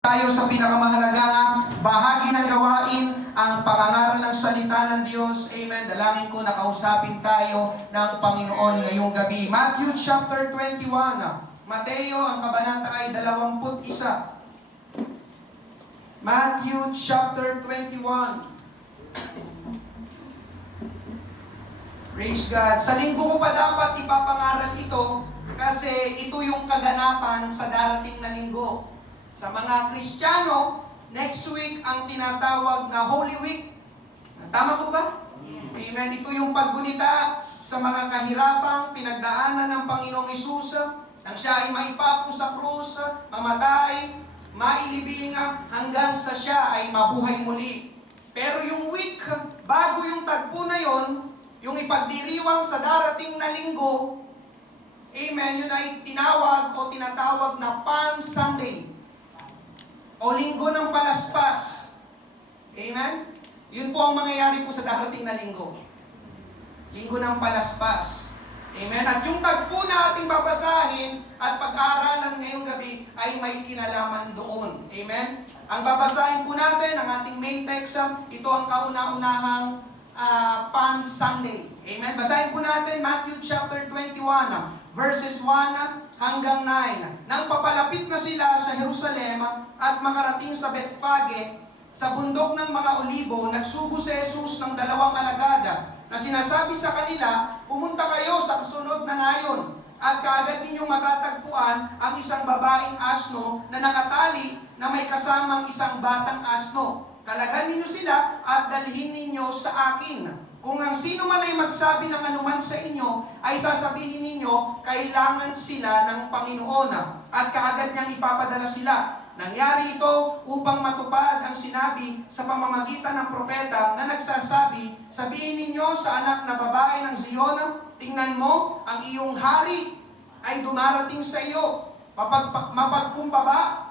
Tayo sa pinakamahalagang bahagi ng gawain, ang pangangaral ng salita ng Diyos. Amen. Dalangin ko na kausapin tayo ng Panginoon ngayong gabi. Matthew chapter 21. Mateo, ang kabanata ay 21. Matthew chapter 21. Praise God. Sa linggo ko pa dapat ipapangaral ito kasi ito yung kaganapan sa darating na linggo. Sa mga Kristiyano, next week ang tinatawag na Holy Week. Tama po ba? Amen. Ito yung paggunita sa mga kahirapang pinagdaanan ng Panginoong Hesus nang siya ay maipako sa krus, mamatay, mailibing hanggang sa siya ay mabuhay muli. Pero yung week, bago yung tagpo na yon, yung ipagdiriwang sa darating na linggo, amen, yun ay tinawag o tinatawag na Palm Sunday o linggo ng palaspas. Amen? Yun po ang mangyayari po sa darating na linggo. Linggo ng palaspas. Amen? At yung tagpo na ating babasahin at pag-aaralan ngayong gabi ay may kinalaman doon. Amen? Ang babasahin po natin, ang ating main text, ito ang kauna-unahang Palm Sunday. Amen? Basahin po natin Matthew chapter 21, verses 1 hanggang 9. Nang papalapit na sila sa Jerusalem at makarating sa Bethphage, sa bundok ng mga Olibo, nagsugo si Jesus ng 2 alagad na sinasabi sa kanila, pumunta kayo sa kasunod na nayon at kaagad ninyong matatagpuan ang isang babaeng asno na nakatali na may kasamang isang batang asno. Kalagan ninyo sila at dalhin ninyo sa akin. Kung ang sino man ay magsabi ng anuman sa inyo, ay sasabihin ninyo, kailangan sila ng Panginoon at kaagad niyang ipapadala sila. Nangyari ito upang matupad ang sinabi sa pamamagitan ng propeta na nagsasabi, sabihin ninyo sa anak na babae ng Zion, tingnan mo, ang iyong hari ay dumarating sa iyo, mapagkumbaba,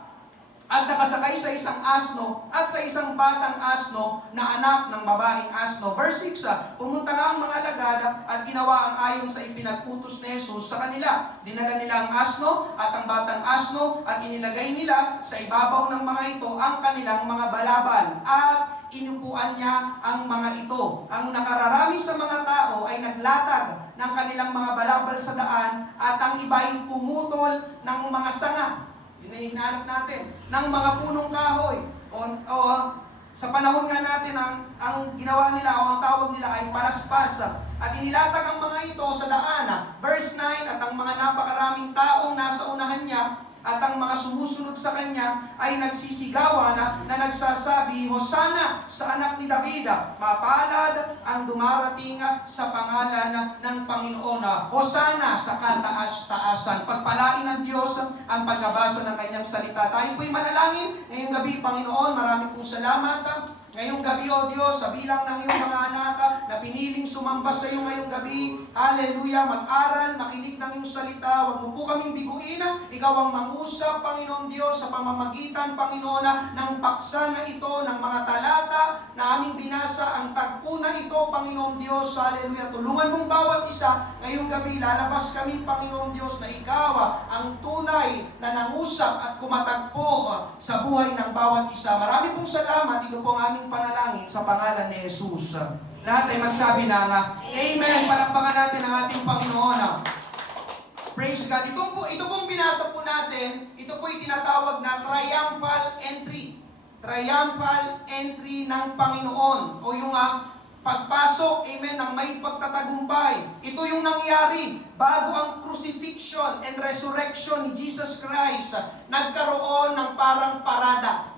at nakasakay sa isang asno at sa isang batang asno na anak ng babaeng asno. Verse 6, pumunta nga ang mga alagad at ginawa ang ayon sa ipinag-utos ni Jesus sa kanila. Dinala nila ang asno at ang batang asno at inilagay nila sa ibabaw ng mga ito ang kanilang mga balabal at inupuan niya ang mga ito. Ang nakararami sa mga tao ay naglatag ng kanilang mga balabal sa daan at ang iba ay pumutol ng mga sanga. Yun ay hinahanap natin ng mga punong kahoy. Sa panahon nga natin, ang ginawa nila o ang tawag nila ay palaspas. At inilatag ang mga ito sa daan. Verse 9, at ang mga napakaraming taong nasa unahan niya at ang mga sumusunod sa kanya ay nagsisigawan na nagsasabi, Hosana sa anak ni David, mapalad ang dumarating sa pangalan ng Panginoon. Hosana sa kataas-taasan. Pagpalain ng Diyos ang pagbabasa ng kanyang salita. Tayo po'y manalangin ngayong gabi, Panginoon. Marami pong salamat. Ngayong gabi, O Diyos, sa bilang ng iyong mga anak na piniling sumambas sa iyo ngayong gabi, hallelujah, mag-aral, makinig ng iyong salita, huwag mo po kaming biguin, ikaw ang mangusap, Panginoon Diyos, sa pamamagitan, Panginoon, ng paksa na ito, ng mga talata na aming binasa, ang tagpo na ito, Panginoon Diyos, hallelujah, tulungan mong bawat isa, ngayong gabi, lalabas kami, Panginoon Diyos, na ikaw ang tunay na nangusap at kumatagpo sa buhay ng bawat isa. Marami pong salamat, ito pong aming panalangin sa pangalan ni Jesus. Lahat ay magsabi na Amen. Palakpakan natin ang ating Panginoon. Praise God. Ito pong binasa po natin, ito po tinatawag na triumphal entry. Triumphal entry ng Panginoon. O yung pagpasok, amen, ng may pagtatagumpay. Ito yung nangyari bago ang crucifixion and resurrection ni Jesus Christ. Nagkaroon ng parang parada.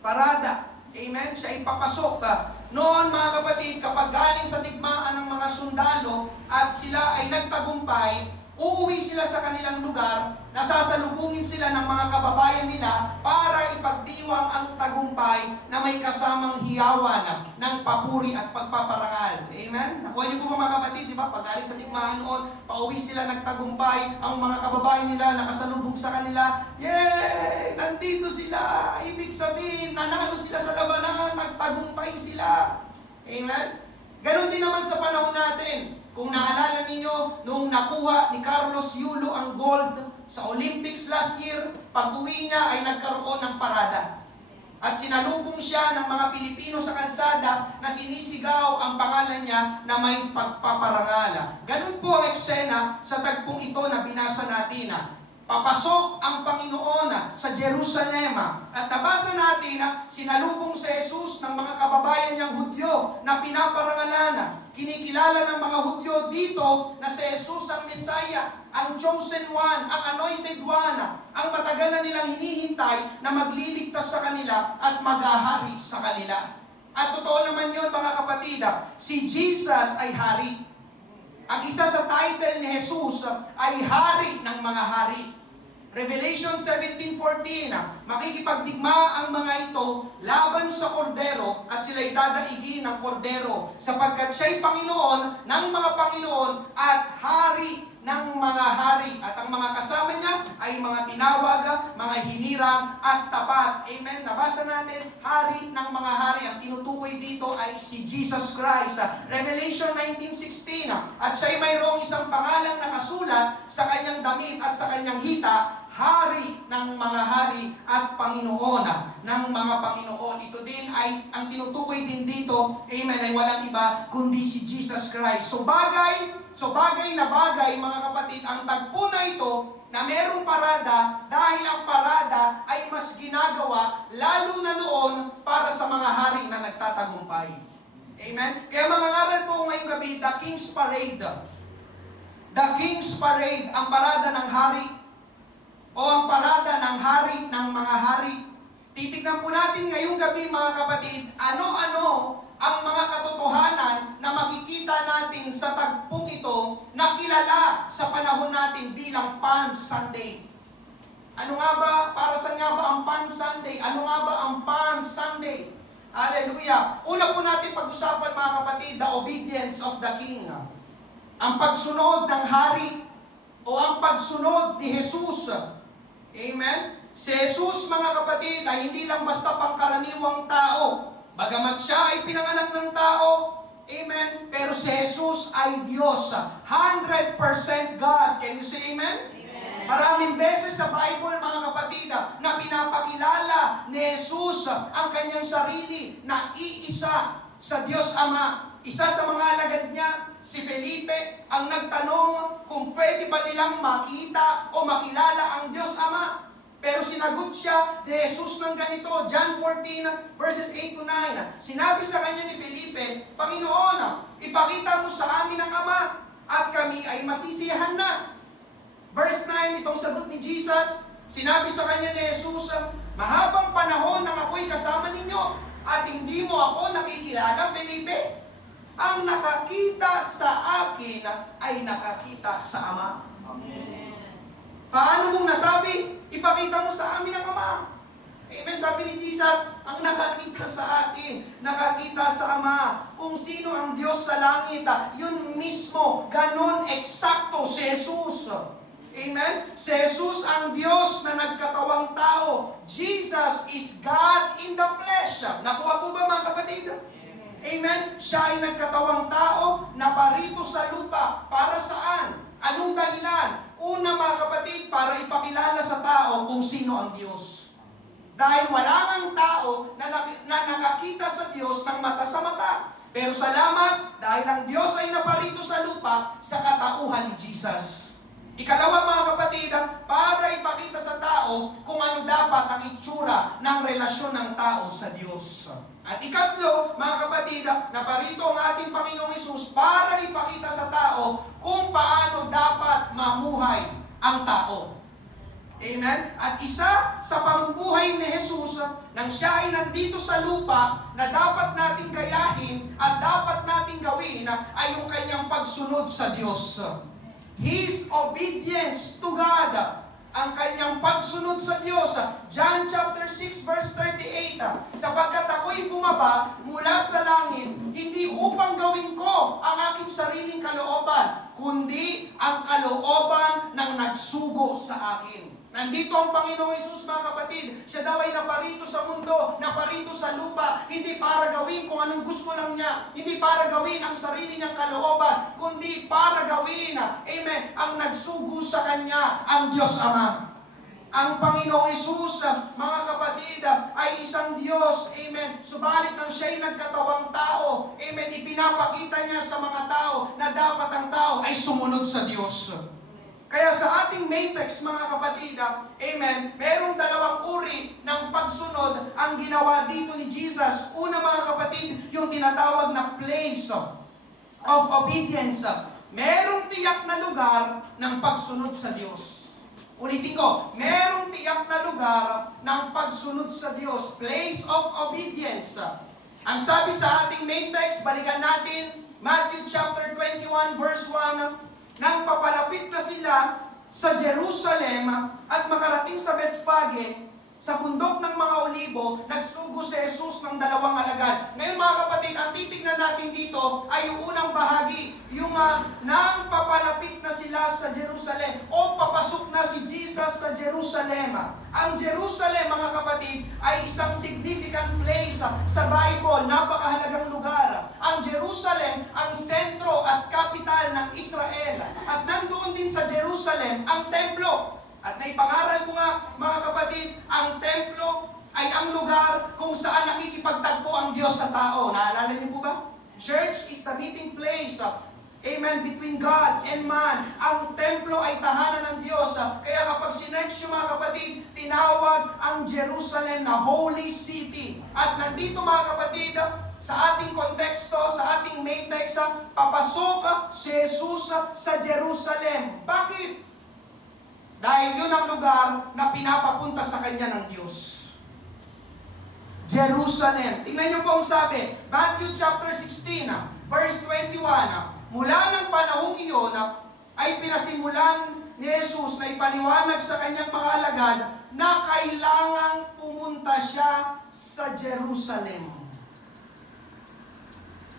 Parada. Amen? Siya ipapasok. Noon, mga kapatid, kapag galing sa digmaan ng mga sundalo at sila ay nagtagumpay, uuwi sila sa kanilang lugar, nasasalubungin sila ng mga kababayan nila para ipagdiwang ang tagumpay na may kasamang hiyawan ng papuri at pagpaparangal. Amen? Nakuha niyo po mga kapatid, di ba? Pag galing sa digmaan noon, pauwi sila nagtagumpay, ang mga kababayan nila nakasalubong sa kanila, yay! Nandito sila! Ibig sabihin, nanalo sila sa labanan, nagtagumpay sila. Amen? Ganon din naman sa panahon natin. Kung naalala ninyo, noong nakuha ni Carlos Yulo ang gold sa Olympics last year, pag-uwi niya ay nagkaroon ng parada. At sinalubong siya ng mga Pilipino sa kalsada na sinisigaw ang pangalan niya na may pagpaparangal. Ganun po ang eksena sa tagpong ito na binasa natin. Papasok ang Panginoon sa Jerusalem. At nabasa natin na sinalubong si Jesus ng mga kababayan niyang Hudyo na pinaparangalan. Kinikilala ng mga Hudyo dito na si Jesus ang Messiah, ang chosen one, ang anointed one, ang matagal na nilang hinihintay na magliligtas sa kanila at maghahari sa kanila. At totoo naman yun mga kapatid, si Jesus ay hari. Ang isa sa title ni Jesus ay hari ng mga hari. Revelation 17:14, makikipagdigma ang mga ito laban sa kordero at sila'y dadaigin ng kordero sapagkat siya'y Panginoon ng mga Panginoon at hari ng mga hari. At ang mga kasama niya ay mga tinawag, mga hinirang at tapat. Amen. Nabasa natin, hari ng mga hari. Ang tinutukoy dito ay si Jesus Christ. Revelation 19:16, at siya'y mayroong isang pangalang nakasulat sa kanyang damit at sa kanyang hita, hari ng mga hari at Panginoon ng mga Panginoon. Ito din ay, ang tinutukoy din dito, amen, ay walang iba kundi si Jesus Christ. So bagay na bagay mga kapatid, ang tagpo na ito na merong parada dahil ang parada ay mas ginagawa lalo na noon para sa mga hari na nagtatagumpay. Amen? Kaya mga ngaral po ngayong gabi, the King's Parade. The King's Parade, ang parada ng hari o ang parada ng hari ng mga hari. Titignan po natin ngayong gabi mga kapatid, ano-ano ang mga katotohanan na makikita natin sa tagpong ito na kilala sa panahon natin bilang Palm Sunday. Ano nga ba? Para saan nga ba ang Palm Sunday? Ano nga ba ang Palm Sunday? Hallelujah! Una po natin pag-usapan mga kapatid, the obedience of the King. Ang pagsunod ng hari o ang pagsunod ni Jesus. Amen? Si Jesus mga kapatid ay hindi lang basta pangkaraniwang tao. Bagamat siya ay pinanganak ng tao, amen, pero si Jesus ay Diyos. 100% God. Can you say amen? Amen. Maraming beses sa Bible mga kapatid na pinapakilala ni Jesus ang kanyang sarili na iisa sa Diyos Ama. Isa sa mga alagad niya, si Felipe, ang nagtanong kung pwede ba nilang makita o makilala ang Diyos Ama. Pero sinagot siya ni Jesus ng ganito, John 14, verses 8 to 9. Sinabi sa kanya ni Felipe, Panginoon, ipakita mo sa amin ang Ama, at kami ay masisiyahan na. Verse 9, itong sagot ni Jesus, sinabi sa kanya ni Jesus, mahabang panahon nang ako'y kasama ninyo, at hindi mo ako nakikilala, Felipe. Ang nakakita sa akin ay nakakita sa Ama. Amen. Paano mong nasabi? Ipakita mo sa amin ang Ama. Amen. Sabi ni Jesus, ang nakakita sa atin, nakakita sa Ama. Kung sino ang Diyos sa langit, yun mismo, ganon eksakto si Jesus. Amen. Si Jesus ang Diyos na nagkatawang tao. Jesus is God in the flesh. Nakuha po ba mga kapatid? Amen. Siya ay nagkatawang tao na parito sa lupa. Para saan? Anong dahilan? Una mga kapatid, para ipakilala sa tao kung sino ang Diyos. Dahil wala ng tao na nakakita sa Diyos ng mata sa mata. Pero salamat, dahil ang Diyos ay naparito sa lupa sa katauhan ni Jesus. Ikalawa mga kapatid, para ipakita sa tao kung ano dapat ang itsura ng relasyon ng tao sa Diyos. At ikatlo, mga kapatid, naparito ang ating Panginoong Hesus para ipakita sa tao kung paano dapat mamuhay ang tao. Amen? At isa sa pamumuhay ni Jesus nang siya ay nandito sa lupa na dapat nating gayahin at dapat nating gawin ay yung kanyang pagsunod sa Diyos. His obedience to God. Ang kanyang pagsunod sa Diyos. John chapter 6 verse 38. Sapagkat ako'y bumaba mula sa langit, hindi upang gawin ko ang aking sariling kalooban, kundi ang kalooban ng nagsugo sa akin. Nandito ang Panginoong Hesus, mga kapatid. Siya daw ay naparito sa mundo, naparito sa lupa, hindi para gawin kung anong gusto lang niya, hindi para gawin ang sarili niyang kalooban, kundi para gawin, amen, ang nagsugo sa Kanya, ang Diyos Ama. Ang Panginoong Hesus, mga kapatid, ay isang Diyos, amen. Subalit nang siya'y nagkatawang tao, amen, ipinapakita niya sa mga tao na dapat ang tao ay sumunod sa Diyos. Kaya sa ating main text, mga kapatid, amen, merong dalawang uri ng pagsunod ang ginawa dito ni Jesus. Una, mga kapatid, yung tinatawag na place of obedience. Merong tiyak na lugar ng pagsunod sa Diyos. Ulitin ko, merong tiyak na lugar ng pagsunod sa Diyos. Place of obedience. Ang sabi sa ating main text, balikan natin, Matthew chapter 21, verse 1, nang papalapit na sila sa Jerusalem at makarating sa Bethphage, sa bundok ng mga Olibo, nagsugo si Jesus ng dalawang alagad. Ngayon, mga kapatid, ang titignan natin dito ay yung unang bahagi, yung nang papalapit na sila sa Jerusalem o papasok na si Jesus sa Jerusalem. Ang Jerusalem, mga kapatid, ay isang significant place sa Bible, napakahalagang lugar. Ang Jerusalem, ang sentro at kapital ng Israel. At nandoon din sa Jerusalem ang templo. At naipangaral ko nga, mga kapatid, ang templo ay ang lugar kung saan nakikipagtagpo ang Diyos sa tao. Naalala niyo po ba? Church is the meeting place, amen, between God and man. Ang templo ay tahanan ng Diyos. Kaya kapag sinerch nyo, mga kapatid, tinawag ang Jerusalem na Holy City. At nandito, mga kapatid, sa ating konteksto, sa ating main text, papasok si Jesus sa Jerusalem. Bakit? Dahil yun ang lugar na pinapapunta sa Kanya ng Diyos. Jerusalem. Tingnan niyo po ang sabi, Matthew chapter 16, verse 21. Mula ng panahong iyon, ay pinasimulan ni Jesus na ipaliwanag sa Kanyang mga alagad na kailangang pumunta siya sa Jerusalem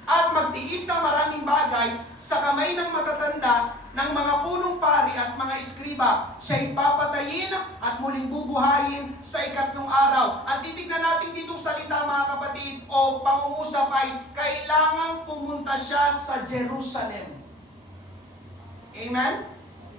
at magtiis ng maraming bagay sa kamay ng matatanda, ng mga punong pari at mga eskriba. Siya'y papatayin at muling bubuhayin sa ikatlong araw. At titignan natin ditong salita, mga kapatid, o pangungusap ay kailangang pumunta siya sa Jerusalem. Amen?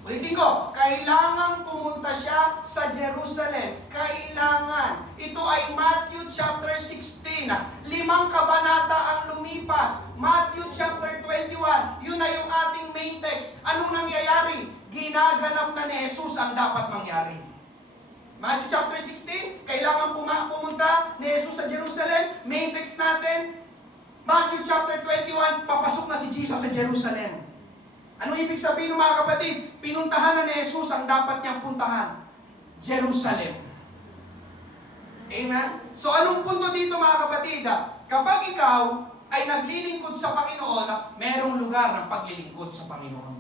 Ulitin ko, kailangang pumunta siya sa Jerusalem. Kailangan. Ito ay Matthew chapter 16. 5 kabanata ang lumipas. Matthew chapter 21. Yun na yung ating main text. Anong nangyayari? Ginaganap na ni Jesus ang dapat mangyari. Matthew chapter 16, kailangan pumunta ni Jesus sa Jerusalem. Main text natin, Matthew chapter 21, papasok na si Jesus sa Jerusalem. Ano ibig sabihin, mga kapatid? Pinuntahan na ni Jesus ang dapat niyang puntahan. Jerusalem. Amen? So anong punto dito, mga kapatid? Kapag ikaw ay naglilingkod sa Panginoon, merong lugar ng paglilingkod sa Panginoon.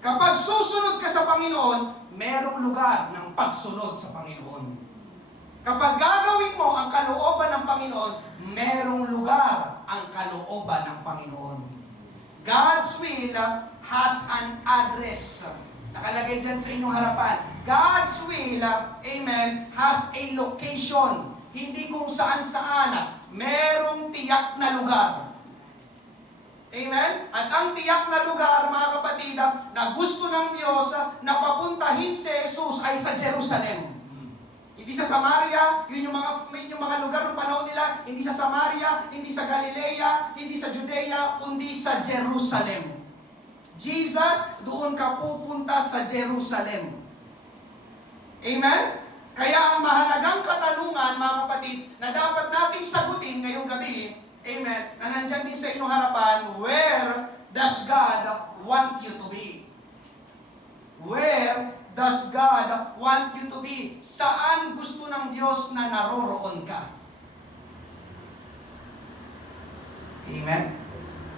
Kapag susunod ka sa Panginoon, merong lugar ng pagsunod sa Panginoon. Kapag gagawin mo ang kalooban ng Panginoon, merong lugar ang kalooban ng Panginoon. God's will has an address. Nakalagay dyan sa inyong harapan. God's will, amen, has a location. Hindi kung saan-saan. Merong tiyak na lugar. Amen? At ang tiyak na lugar, mga kapatid, na gusto ng Diyos na papuntahin si Jesus ay sa Jerusalem. Hindi sa Samaria, yun yung mga lugar ng panahon nila, hindi sa Samaria, hindi sa Galilea, hindi sa Judea, kundi sa Jerusalem. Jesus, doon ka pupunta sa Jerusalem. Amen? Kaya ang mahalagang katanungan, mga kapatid, na dapat nating sagutin ngayong gabi, amen, na nandyan din sa inyong harapan, where does God want you to be? Where does God want you to be? Saan gusto ng Diyos na naroroon ka? Amen?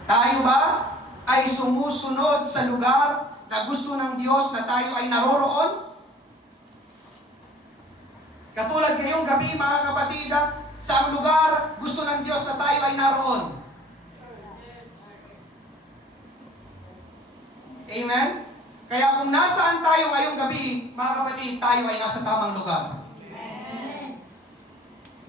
Tayo ba ay sumusunod sa lugar na gusto ng Diyos na tayo ay naroroon? Katulad ngayong gabi, mga kapatid, saang lugar gusto ng Diyos na tayo ay naroon? Amen? Kaya kung nasaan tayo ngayong gabi, mga kapatid, tayo ay nasa tamang lugar.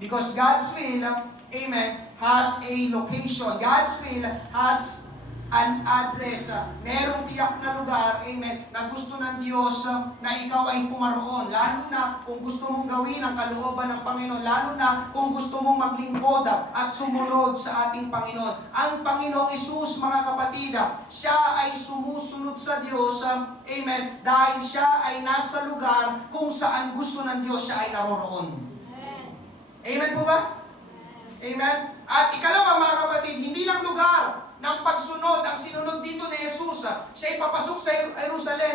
Because God's will, amen, has a location. God's will has an address. Merong tiyak na lugar, amen, na gusto ng Diyos na ikaw ay pumaroon. Lalo na kung gusto mong gawin ang kalooban ng Panginoon. Lalo na kung gusto mong maglingkod at sumunod sa ating Panginoon. Ang Panginoong Isus, mga kapatid, siya ay sumusunod sa Diyos, amen, dahil siya ay nasa lugar kung saan gusto ng Diyos siya ay naroroon. Amen po ba? Amen? At ikalawa, mga kapatid, hindi lang lugar ng pagsunod ang sinunod dito ni Jesus. Siya ay papasok sa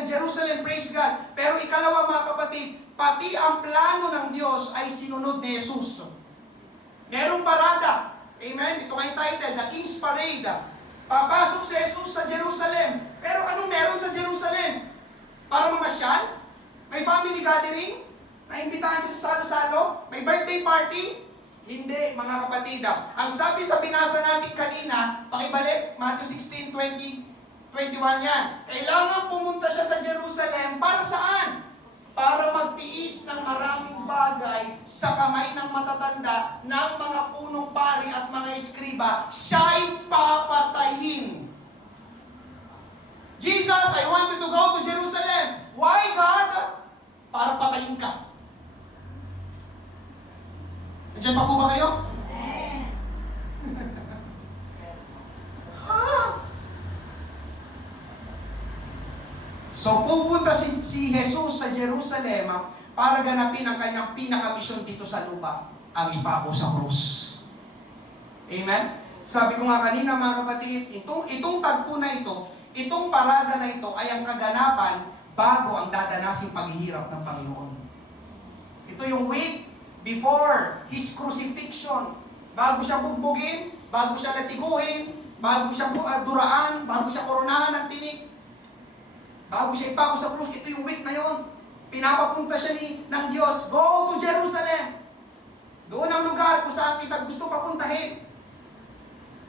Jerusalem, praise God. Pero ikalawa, mga kapatid, pati ang plano ng Diyos ay sinunod ni Jesus. Merong parada. Amen? Ito ay title, The King's Parade. Papasok si Jesus sa Jerusalem. Pero anong meron sa Jerusalem? Para mamasyal? May family gathering? Naimbitahan siya sa salo-salo? May birthday party? Hindi, mga kapatid. Ang sabi sa binasa natin kanina, pakibalik, Matthew 16:20, 21 yan. Kailangan pumunta siya sa Jerusalem para saan? Para magtiis ng maraming bagay sa kamay ng matatanda ng mga punong pari at mga eskriba. Siya'y papatayin. Jesus, I want you to go to Jerusalem. Why, God? Para patayin ka. Nandiyan pa po ba kayo? So pupunta si Jesus sa Jerusalem para ganapin ang kanyang pinakamisyon dito sa lupa, ang ipako sa krus. Amen? Sabi ko nga kanina, mga kapatid, itong tagpo na ito, itong parada na ito ay ang kaganapan bago ang dadanasing paghihirap ng Panginoon. Ito yung week before His crucifixion. Bago siya bugbugin, bago siya natiguhin, bago siya duraan, bago siya koronahan ng tinik, bago siya ipako sa krus, ito yung week na yon. Pinapapunta siya ng Diyos, go to Jerusalem. Doon ang lugar kung saan kita gusto papuntahin.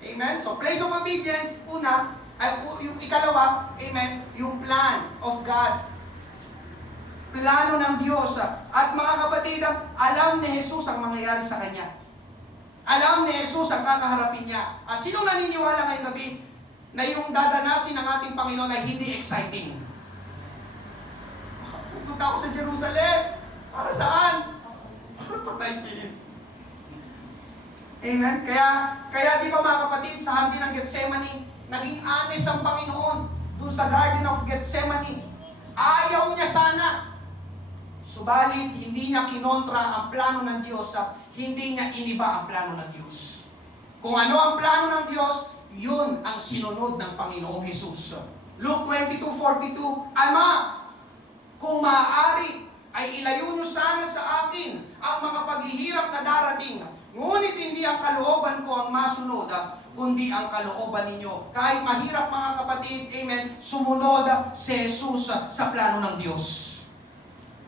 Amen? So, place of obedience, yung ikalawa, amen, yung plan of God. Plano ng Diyos. At mga kapatid, alam ni Jesus ang mangyayari sa Kanya. Alam ni Jesus ang kakaharapin niya. At sino naniniwala ngayong gabi na yung dadanasin ng ating Panginoon ay hindi exciting? Pupunta ako sa Jerusalem. Para saan? Para patayin. Amen? Kaya di ba, mga kapatid, sa hardin ng Gethsemane, naging honest ang Panginoon doon sa Garden of Gethsemane. Ayaw niya sana. Subalit, hindi niya kinontra ang plano ng Diyos, hindi niya iniba ang plano ng Diyos. Kung ano ang plano ng Diyos, yun ang sinunod ng Panginoong Jesus. Luke 22:42, Ama, kung maaari, ay ilayo niyo sana sa akin ang mga paghihirap na darating. Ngunit hindi ang kalooban ko ang masunod, kundi ang kalooban ninyo. Kahit mahirap, mga kapatid, amen, sumunod si Jesus sa plano ng Diyos.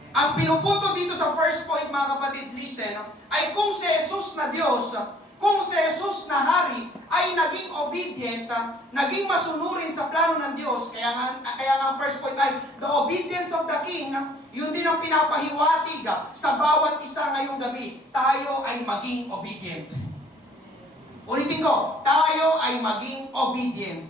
Ang pinupunto dito sa first point, mga kapatid, listen, ay kung si Jesus na Diyos, kung si Jesus na Hari ay naging obedient, naging masunurin sa plano ng Diyos, kaya nga first point ay the obedience of the King, yun din ang pinapahiwatig sa bawat isa ngayong gabi. Tayo ay maging obedient. Ulitin ko, tayo ay maging obedient.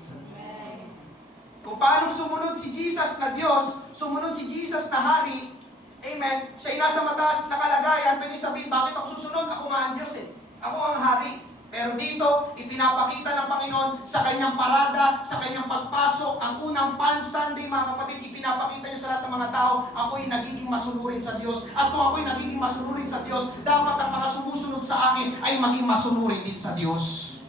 Kung paano sumunod si Jesus na Diyos, sumunod si Jesus na Hari, amen, siya'y nasa mataas na kalagayan, pwede sabihin, bakit ako susunod? Ako nga ang Diyos eh. Ako ang Hari. Pero dito, ipinapakita ng Panginoon sa kanyang parada, sa kanyang pagpasok, ang unang Palm Sunday, mga kapatid, ipinapakita niya sa lahat ng mga tao, ako'y nagiging masunurin sa Diyos. At kung ako'y nagiging masunurin sa Diyos, dapat ang mga sumusunod sa akin ay maging masunurin din sa Diyos.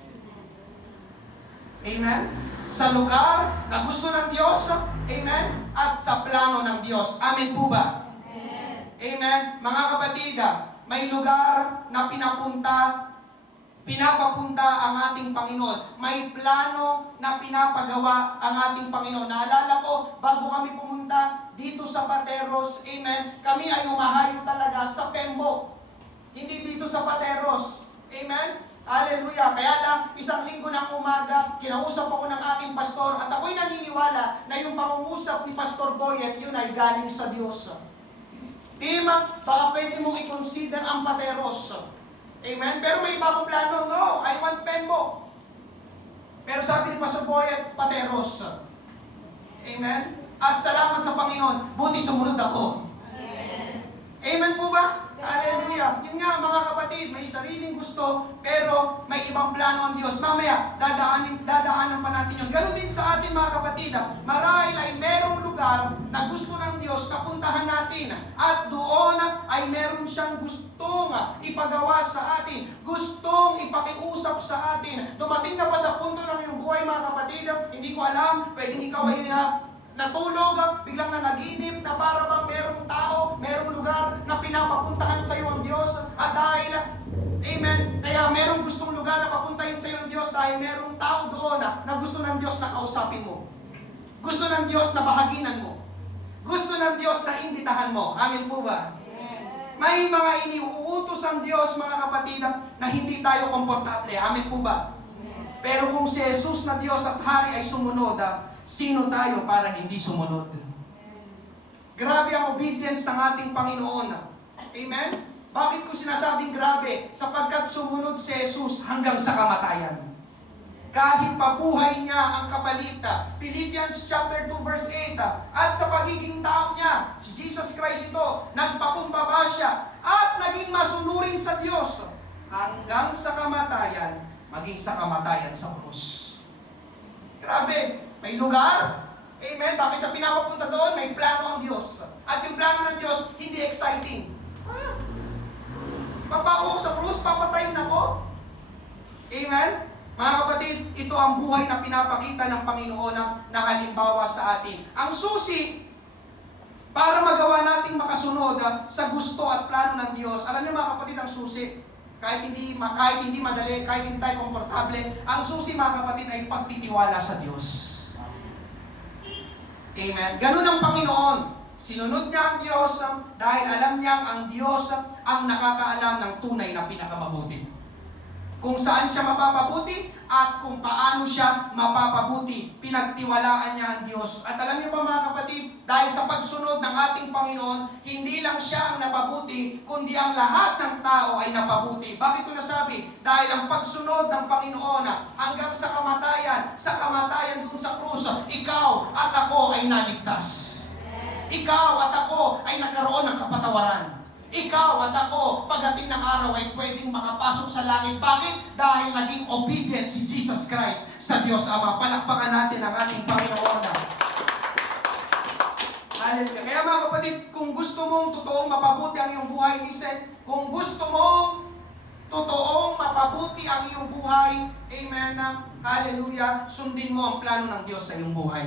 Amen? Sa lugar na gusto ng Diyos, amen? At sa plano ng Diyos. Amen po ba? Amen? Mga kapatid, may lugar na pinapapunta ang ating Panginoon. May plano na pinapagawa ang ating Panginoon. Naalala ko, bago kami pumunta dito sa Pateros, amen, kami ay umahayo talaga sa Pembo. Hindi dito sa Pateros. Amen? Hallelujah. Kaya lang, isang linggo ng umaga, kinausap ako ng aking pastor at ako'y naniniwala na yung pangungusap ni Pastor Boyet, yun ay galing sa Diyos. Tima, baka pwede mong i-consider ang pateros. Amen? Pero may iba akong plano. No, I want Pembo. Pero sabi ni Pastor Boyet, pateros. Amen? At salamat sa Panginoon, buti sumunod ako. Amen po ba? Hallelujah. Yun nga mga kapatid, may sariling gusto, pero may ibang plano ang Diyos. Mamaya, dadaanan pa natin yun. Ganon din sa atin mga kapatid. Marahil ay merong lugar na gusto ng Diyos na puntahan natin. At doon ay meron siyang gustong ipagawa sa atin. Gustong ipakiusap sa atin. Dumating na pa sa punto ng iyong buhay mga kapatid, hindi ko alam, pwedeng ikaw ay natulog, biglang nanaginip na para bang merong tao, merong lugar na pinapapuntahan sa iyo ang Diyos. At dahil, amen, kaya merong gustong lugar na papuntahin sa iyo ang Diyos dahil merong tao doon na gusto ng Diyos na kausapin mo. Gusto ng Diyos na bahaginan mo. Gusto ng Diyos na imbitahan mo. Amen po ba? May mga iniuutos ang Diyos, mga kapatid, na hindi tayo komportable. Amen po ba? Pero kung si Jesus na Diyos at Hari ay sumunod, sino tayo para hindi sumunod? Grabe ang obedience ng ating Panginoon. Amen? Bakit ko sinasabing grabe? Sapagkat sumunod si Jesus hanggang sa kamatayan. Kahit pabuhay niya ang kapalit. Philippians chapter 2 verse 8. At sa pagiging tao niya, si Jesus Christ ito, nagpakumbaba siya at naging masunurin sa Diyos hanggang sa kamatayan, maging sa kamatayan sa krus. Grabe! May lugar. Amen. Bakit siya pinapapunta doon? May plano ang Diyos. At yung plano ng Diyos, hindi exciting. Papako sa krus, papatayin ako. Amen. Mga kapatid, ito ang buhay na pinapakita ng Panginoon na halimbawa sa atin. Ang susi, para magawa nating makasunod sa gusto at plano ng Diyos. Alam niyo mga kapatid, ang susi, kahit hindi madali, kahit hindi tayo komportable, ang susi mga kapatid ay pagtitiwala sa Diyos. Amen. Ganun ang Panginoon. Sinunod niya ang Diyos dahil alam niyang ang Diyos ang nakakaalam ng tunay na pinakamabuti. Kung saan siya mapapabuti at kung paano siya mapapabuti. Pinagtiwalaan niya ang Diyos. At alam niyo ba mga kapatid, dahil sa pagsunod ng ating Panginoon, hindi lang siya ang napabuti, kundi ang lahat ng tao ay napabuti. Bakit ko nasabi? Dahil ang pagsunod ng Panginoon hanggang sa kamatayan dun sa krus, ikaw at ako ay naligtas. Ikaw at ako ay nagkaroon ng kapatawaran. Ikaw at ako, pagdating ng araw ay pwedeng makapasok sa langit. Bakit? Dahil naging obedient si Jesus Christ sa Diyos Ama. Palakpakan natin ang ating Panginoon. Hallelujah. Kaya mga kapatid, kung gusto mong totoong mapabuti ang iyong buhay, listen, kung gusto mong totoong mapabuti ang iyong buhay, amen, hallelujah, sundin mo ang plano ng Diyos sa iyong buhay.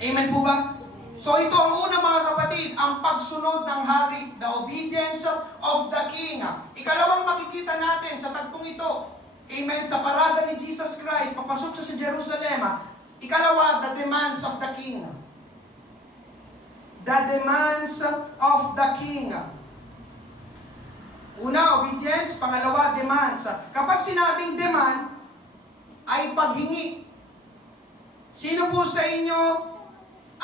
Amen po ba? So ito ang una mga kapatid, ang pagsunod ng hari, the obedience of the king. Ikalawang makikita natin sa tagpong ito, amen, sa parada ni Jesus Christ, papasok siya sa Jerusalem. Ikalawa, the demands of the king. The demands of the king. Una, obedience. Pangalawa, demands. Kapag sinabing demand, ay paghingi. Sino po sa inyo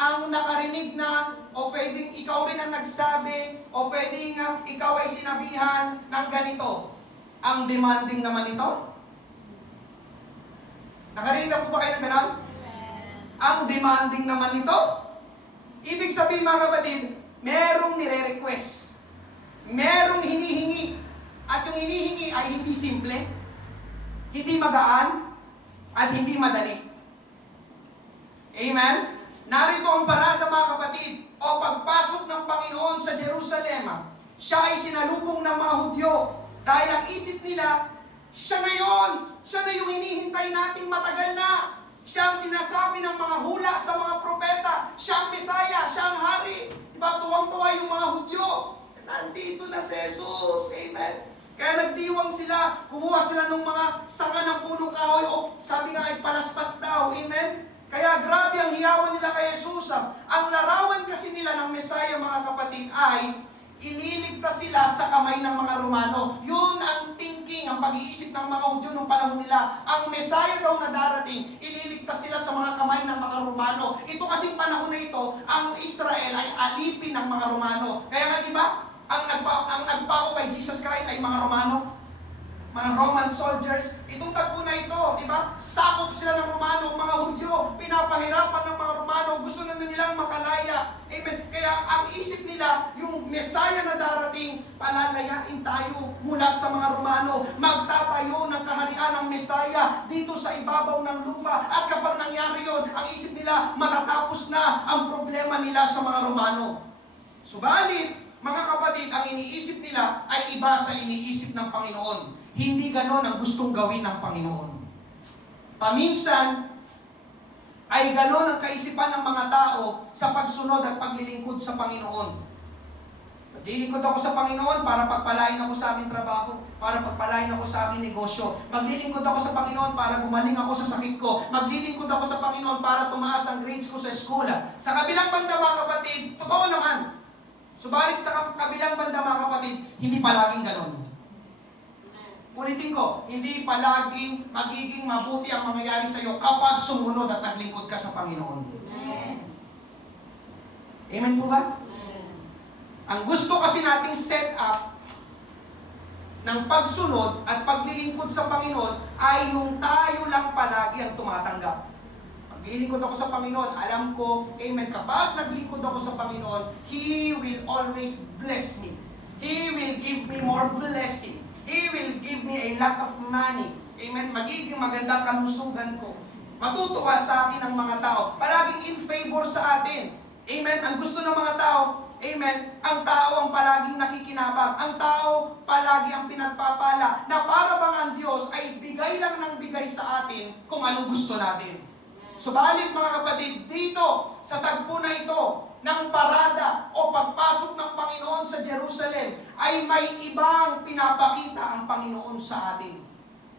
ang nakarinig na, o pwedeng ikaw rin ang nagsabi, o pwedeng ikaw ay sinabihan ng ganito? Ang demanding naman ito? Nakarinig na po ba kayo ng ganon? Ang demanding naman ito? Ibig sabihin mga kapatid, merong nire-request. Merong hinihingi. At yung hinihingi ay hindi simple, hindi magaan, at hindi madali. Amen? Narito ang parada mga kapatid, o pagpasok ng Panginoon sa Jerusalem. Siya ay sinalubong ng mga Hudyo dahil ang isip nila, siya na yun! Siya na yung hinihintay nating matagal na! Siya ang sinasabi ng mga hula sa mga propeta. Siya ang Mesaya, siya ang Hari. Diba, tuwang-tuwa yung mga Hudyo. Nandito na si Jesus. Amen. Kaya nagdiwang sila, kumuha sila ng mga sanga ng punong kahoy, o sabi nga ay palaspas daw. Amen. Kaya grabe ang hiyawan nila kay Jesus. Ang larawan kasi nila ng Mesaya, mga kapatid, ay ililigtas sila sa kamay ng mga Romano. Yun ang thinking ang pag-iisip ng mga Hudyo nung panahon nila, ang Mesaya daw na darating, ililigtas sila sa mga kamay ng mga Romano. Ito kasing panahon na ito, ang Israel ay alipin ng mga Romano. Kaya nga di ba, ang nagpako kay Jesus Christ ay mga Romano. Mga Roman soldiers, itong tagpo na ito, di ba? Sakop sila ng Romano, mga Hudyo, pinapahirapan ng mga Romano, gusto na nilang makalaya. Amen. Kaya ang isip nila, yung Mesaya na darating, palalayain tayo mula sa mga Romano. Magtatayo ng kaharian ng Mesaya dito sa ibabaw ng lupa. At kapag nangyari yon, ang isip nila, matatapos na ang problema nila sa mga Romano. Subalit, mga kapatid, ang iniisip nila ay iba sa iniisip ng Panginoon. Hindi ganon ang gustong gawin ng Panginoon. Paminsan, ay ganon ang kaisipan ng mga tao sa pagsunod at paglilingkod sa Panginoon. Maglilingkod ako sa Panginoon para pagpalain ako sa aking trabaho, para pagpalain ako sa aking negosyo. Maglilingkod ako sa Panginoon para gumaling ako sa sakit ko. Maglilingkod ako sa Panginoon para tumaas ang grades ko sa school. Sa kabilang banda, mga kapatid, totoo naman. Subalit sa kabilang banda, mga kapatid, hindi palaging ganon. Ulitin ko, hindi palaging magiging mabuti ang mangyayari sa iyo kapag sumunod at naglingkod ka sa Panginoon. Amen. Amen po ba? Amen. Ang gusto kasi nating set up ng pagsunod at paglilingkod sa Panginoon ay yung tayo lang palagi ang tumatanggap. Maglilingkod ako sa Panginoon, alam ko, amen, kapag naglingkod ako sa Panginoon, He will always bless me. He will give me more blessing. He will give me a lot of money. Amen. Magiging magandang kalusugan ko. Matutuwa sa akin ang mga tao. Palaging in favor sa atin. Amen. Ang gusto ng mga tao, amen, ang tao ang palaging nakikinabang. Ang tao palagi ang pinagpapala na para bang ang Diyos ay bigay lang ng bigay sa atin kung anong gusto natin. Subalit mga kapatid, dito sa tagpo na ito, ng parada o pagpasok ng Panginoon sa Jerusalem ay may ibang pinapakita ang Panginoon sa atin.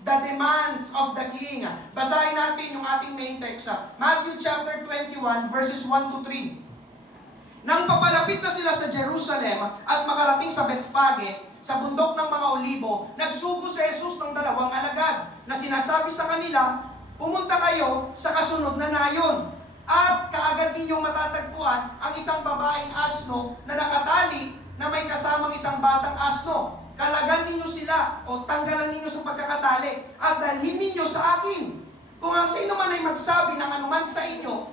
The demands of the King. Basahin natin yung ating main text. Matthew chapter 21 verses 1 to 3. Nang papalapit na sila sa Jerusalem at makarating sa Bethphage, sa bundok ng mga Olibo, nagsugo si Jesus ng dalawang alagad na sinasabi sa kanila, pumunta kayo sa kasunod na nayon. At kaagad ninyong matatagpuan ang isang babaeng asno na nakatali na may kasamang isang batang asno. Kalagan ninyo sila o tanggalan ninyo sa pagkakatali at dalhin ninyo sa akin. Kung ang sino man ay magsabi ng anuman sa inyo,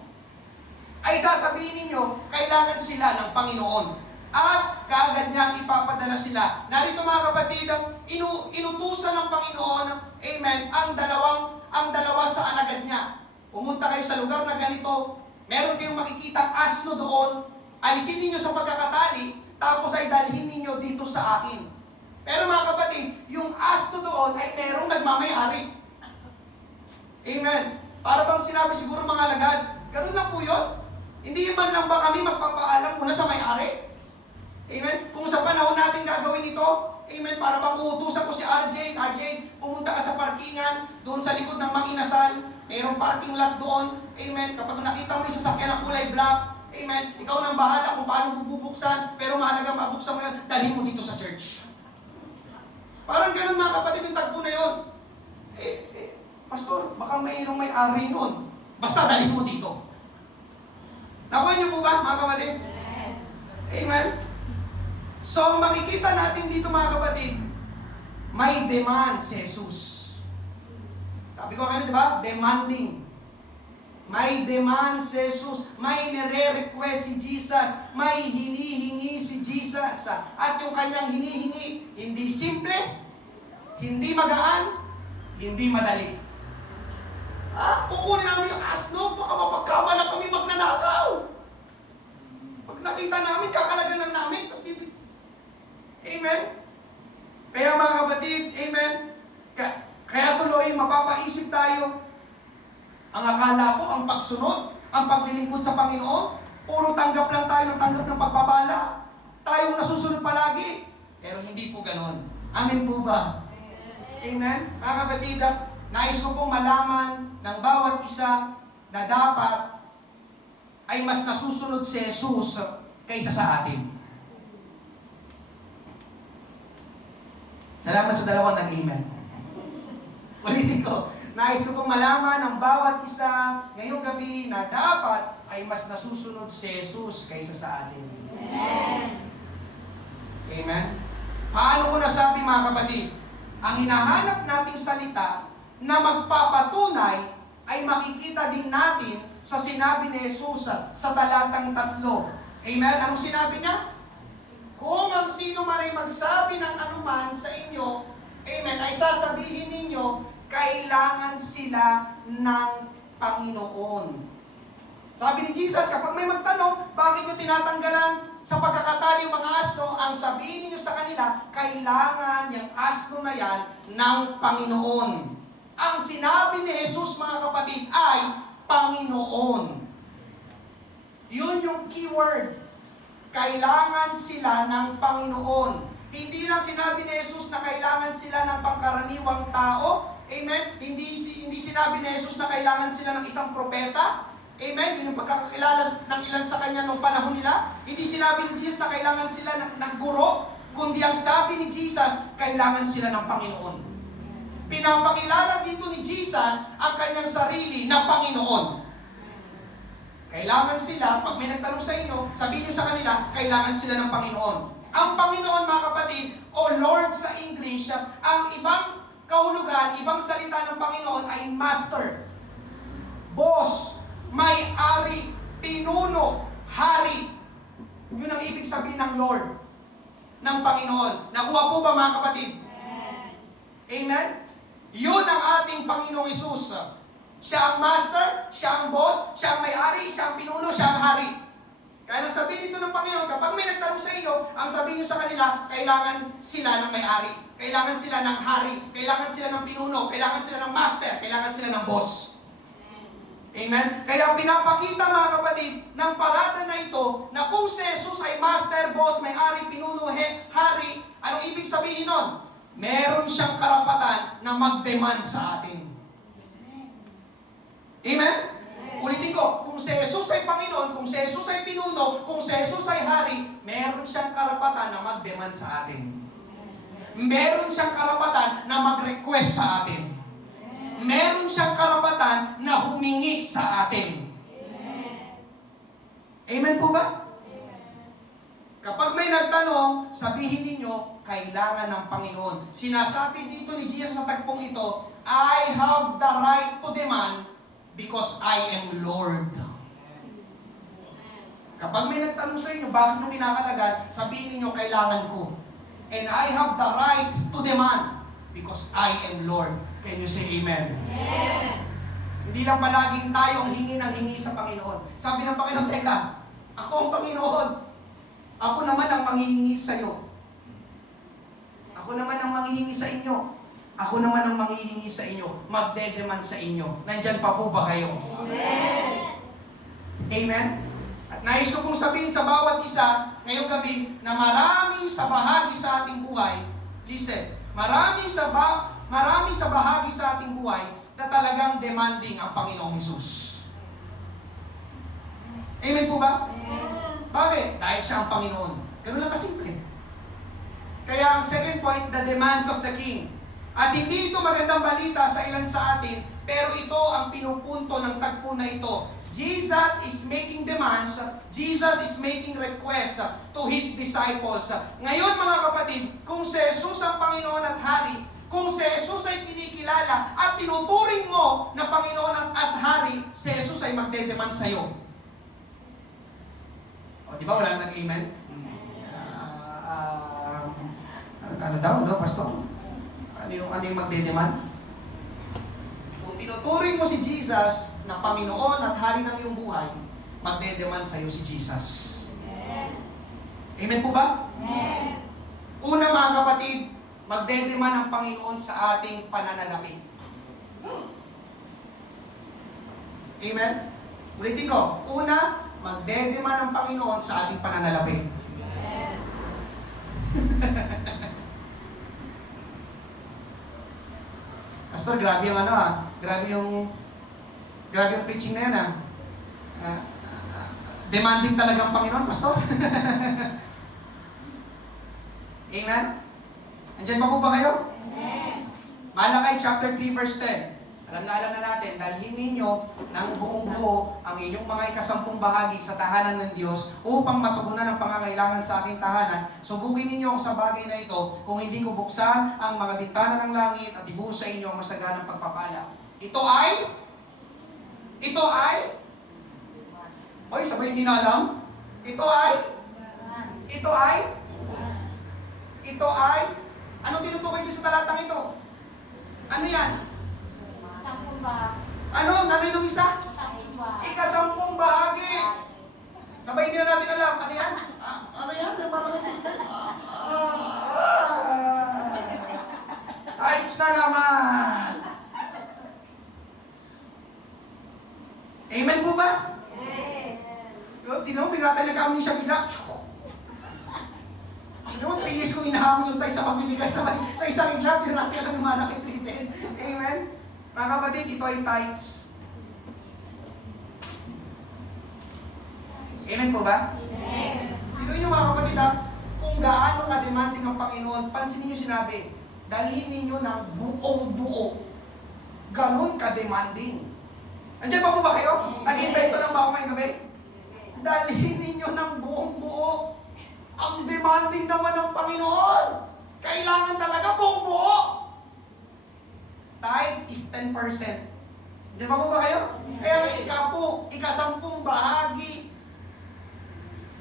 ay sasabihin ninyo, kailangan sila ng Panginoon. At kaagad niyang ipapadala sila. Narito mga kapatid, inutusan ng Panginoon, amen, ang dalawa sa alagad niya. Pumunta kayo sa lugar na ganito, meron kayong makikitang asno doon, alisin ninyo sa pagkakatali, tapos ay dalhin ninyo dito sa akin. Pero mga kapatid, yung asno doon ay merong nagmamayari. Amen. Para bang sinabi siguro mga alagad, ganun lang po yun. Hindi man lang ba kami magpapaalam muna sa may-ari? Amen. Kung sa panahon natin gagawin ito, amen, para bang uutusan ko si RJ, pumunta ka sa parkingan, doon sa likod ng Manginasal, mayroong parking lot doon, amen, kapag nakita mo yung sasakyan ng kulay black, amen, ikaw nang bahala kung paano bubuksan, pero mahalaga mabuksan mo yan, dalhin mo dito sa church. Parang ganun mga kapatid yung tagpo na yun. Pastor, baka mayroong may-ari nun. Basta dalhin mo dito. Nakuha niyo po ba mga kapatid? Amen. So, makikita natin dito mga kapatid, may demand si Jesus. Sabi ko kanina, di ba? Demanding. May demand si Jesus. May nire-request si Jesus. May hinihingi si Jesus. At yung kanyang hinihingi, hindi simple, hindi magaan, hindi madali. Kukunin namin yung asno, baka mapagkamala kami magnanakaw. Pag nakita namin, kakalagan lang namin. Amen? Kaya mga kapatid, amen? Kaya tuloy, mapapaisip tayo. Ang akala ko, ang pagsunod, ang paglilingkod sa Panginoon, puro tanggap lang tayo ng tanggap ng pagpapala. Tayong nasusunod palagi. Pero hindi po ganon. Amen po ba? Amen? Mga kapatid, nais ko pong malaman ng bawat isa na dapat ay mas nasusunod si Jesus kaysa sa atin. Salamat sa dalawang nag-amen. Ulitin ko. Nais ko pong malaman ng bawat isa ngayong gabi na dapat ay mas nasusunod si Jesus kaysa sa atin. Amen. Amen? Paano ko nasabi mga kapatid? Ang hinahanap nating salita na magpapatunay ay makikita din natin sa sinabi ni Jesus sa talatang 3. Amen? Anong sinabi niya? Kung ang sino man ay magsabi ng anuman sa inyo, amen, ay sasabihin ninyo, kailangan sila ng Panginoon. Sabi ni Jesus, kapag may magtanong, bakit nyo tinatanggalan sa pagkakatali yung mga asno, ang sabihin niyo sa kanila, kailangan yung asno na yan ng Panginoon. Ang sinabi ni Jesus, mga kapatid, ay Panginoon. Yun yung keyword. Kailangan sila ng Panginoon. Hindi lang sinabi ni Jesus na kailangan sila ng pangkaraniwang tao. Amen? Hindi sinabi ni Jesus na kailangan sila ng isang propeta. Amen? Yun yung pagkakakilala ng ilan sa kanya noong panahon nila. Hindi sinabi ni Jesus na kailangan sila ng guro. Kundi ang sabi ni Jesus, kailangan sila ng Panginoon. Pinapakilala dito ni Jesus ang kanyang sarili na Panginoon. Kailangan sila, pag may nagtanong sa inyo, sabihin niyo sa kanila, kailangan sila ng Panginoon. Ang Panginoon, mga kapatid, o Lord sa English, ang ibang kahulugan, ibang salita ng Panginoon ay Master, Boss, May-ari, Pinuno, Hari. Yun ang ibig sabihin ng Lord, ng Panginoon. Nakuha po ba, mga kapatid? Amen? Yun ang ating Panginoong Hesus. Siya ang master, siya ang boss, siya ang may-ari, siya ang pinuno, siya ang hari. Kaya nang sabihin dito ng Panginoon, kapag may nagtanong sa inyo, ang sabihin nyo sa kanila, kailangan sila ng may-ari, kailangan sila ng hari, kailangan sila ng pinuno, kailangan sila ng master, kailangan sila ng boss. Amen? Kaya pinapakita, mga kapatid, ng parada na ito, na kung si Jesus ay master, boss, may-ari, pinuno, hari, anong ibig sabihin nun? Meron siyang karapatan na mag-demand sa atin. Amen? Ulitin ko, kung si Jesus ay Panginoon, kung si Jesus ay pinuno, kung si Jesus ay hari, meron siyang karapatan na mag-demand sa atin. Meron siyang karapatan na mag-request sa atin. Meron siyang karapatan na humingi sa atin. Amen po ba? Kapag may nagtanong, sabihin ninyo, kailangan ng Panginoon. Sinasabi dito ni Jesus sa tagpong ito, I have the right to demand because I am Lord. Kapag may nagtanong sa inyo, bakit nyo kinakalagan, sabihin niyo kailangan ko. And I have the right to demand because I am Lord. Can you say amen? Amen. Hindi lang palaging tayo ang hingi ng hingi sa Panginoon. Sabi ng Panginoon, teka, ako ang Panginoon. Ako naman ang manghihingi sa iyo. Ako naman ang manghihingi sa inyo. Ako naman ang manghihingi sa inyo, magde-demand sa inyo. Nandyan pa po ba kayo? Amen! Amen? At nais ko pong sabihin sa bawat isa ngayong gabi na marami sa bahagi sa ating buhay, listen, marami sa bahagi sa ating buhay na talagang demanding ang Panginoong Hesus. Amen po ba? Amen. Bakit? Dahil siya ang Panginoon. Ganun lang kasimple. Kaya ang second point, the demands of the King. At hindi ito magandang balita sa ilan sa atin, pero ito ang pinupunto ng tagpo na ito. Jesus is making demands, Jesus is making requests to His disciples. Ngayon mga kapatid, kung si Jesus ang Panginoon at Hari, kung si Jesus ay kinikilala at tinuturing mo na Panginoon at Hari, si Jesus ay magde-demand sa iyo. O, di ba wala nang amen? Ano daw, pastor? Ano yung magde-demand? Kung tinuturing mo si Jesus na Panginoon at Hari ng iyong buhay, magde-demand sa iyo si Jesus. Amen po ba? Amen. Una mga kapatid, magde-demand ang Panginoon sa ating pananalapi. Amen? Ulitin ko. Una, magde-demand ang Panginoon sa ating pananalapi. Amen. Pastor, grabe yung grabe yung preaching na yan demanding talaga ang Panginoon, Pastor. Amen? Andiyan pa po ba kayo? Amen. Malakay chapter 3 verse 10. Alam na natin, dalhin ninyo ng buong buo ang inyong mga ikasampung bahagi sa tahanan ng Diyos upang matugunan ang pangangailangan sa aking tahanan. Subukin ninyo ako sa bagay na ito kung hindi ko buksan ang mga bintana ng langit at ibuhos sa inyo ang masaganang pagpapala. Ito ay, oy, sabay hindi na alam. Ito ay, anong tinutukoy din sa talatang ito? Ano yan? Ano? Nanay nung isa? Ikasampung bahagi. Sabay hindi na natin alam. Ano yan? Ano yan? Yung mga nakita? Tithes na naman. Amen po ba? Amen. Di naman, bigla tayo nagkamali siya bigla. Ano mo, 3 years kong inahamon yung tithes sa pagbibigay sa isang iglap, di na natin alam yung malaki 310. Amen. Mga kapatid, ito ay tithes. Amen po ba? Amen. Tinuin nyo mga kapatid kung gaano ka-demanding ang Panginoon, pansinin nyo sinabi, dalhin ninyo ng buong buo. Ganon ka-demanding. Andiyan pa po ba kayo? Nag-invento lang ba ako ngayong gabi? Dalhin ninyo ng buong buo. Ang demanding naman ng Panginoon. Kailangan talaga buong buo. Tithes is 10%. Di ba po ba kayo? Kaya nga ikasampung bahagi.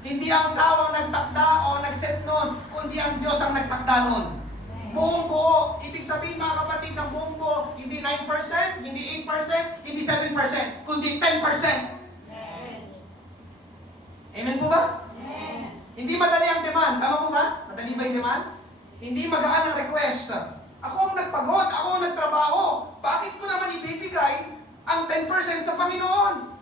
Hindi ang tao ang nagtakda o nagset nun, kundi ang Diyos ang nagtakda nun. Buong buo. Ibig sabihin mga kapatid, ng buong buo, hindi 9%, hindi 8%, hindi 7%, kundi 10%. Amen po ba? Hindi madali ang demand. Tama po ba? Madali ba yung demand? Hindi magaan ang request. Ako ang nagpagod, ako ang nagtrabaho. Bakit ko naman ibibigay ang 10% sa Panginoon?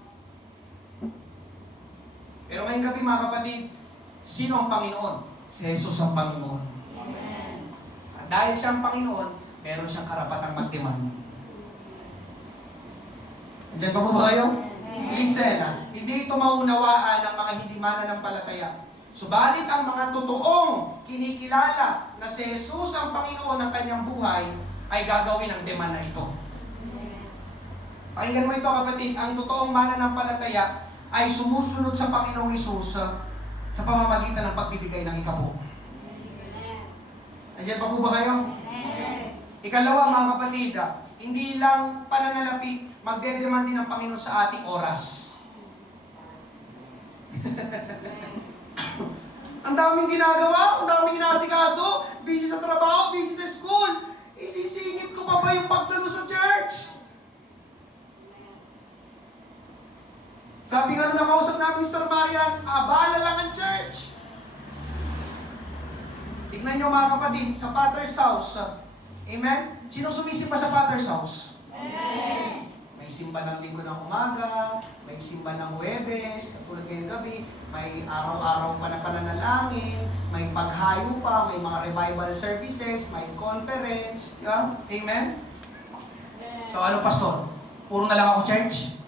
Pero ngayong gabi mga kapatid, sino ang Panginoon? Si Jesus ang Panginoon. Amen. At dahil siya ang Panginoon, meron siyang karapatang mag-demand. Andiyan pa po ba kayo? Listen, hindi ito maunawaan ng mga hindi mananampalataya. Subalit ang mga totoong kinikilala na si Jesus ang Panginoon ng kanyang buhay ay gagawin ang demand na ito. Pakinggan mo ito kapatid, ang totoong mananampalataya ay sumusunod sa Panginoong Jesus sa pamamagitan ng pagbibigay ng ikapo. Andiyan pa po ba kayo? Ikalawa mga kapatid, hindi lang pananalapi, magdedemand din ng Panginoon sa ating oras. Ang daming ginagawa, ang daming inasikaso, busy sa trabaho, busy sa school. Isisingit ko pa ba yung pagdalo sa church? Sabi nga nung nakausap namin ni Mr. Marian, abala lang ang church. Tignan nyo mga kapatid, sa Father's house, amen? Sinong sumisimba sa Father's house? Amen. May simba ng linggo ng umaga, may simba ng Huwebes, katulad ngayong gabi, may araw-araw pa na pananalangin, may paghayo pa, may mga revival services, may conference, di ba? Amen? So ano pastor? Puro na lang ako church?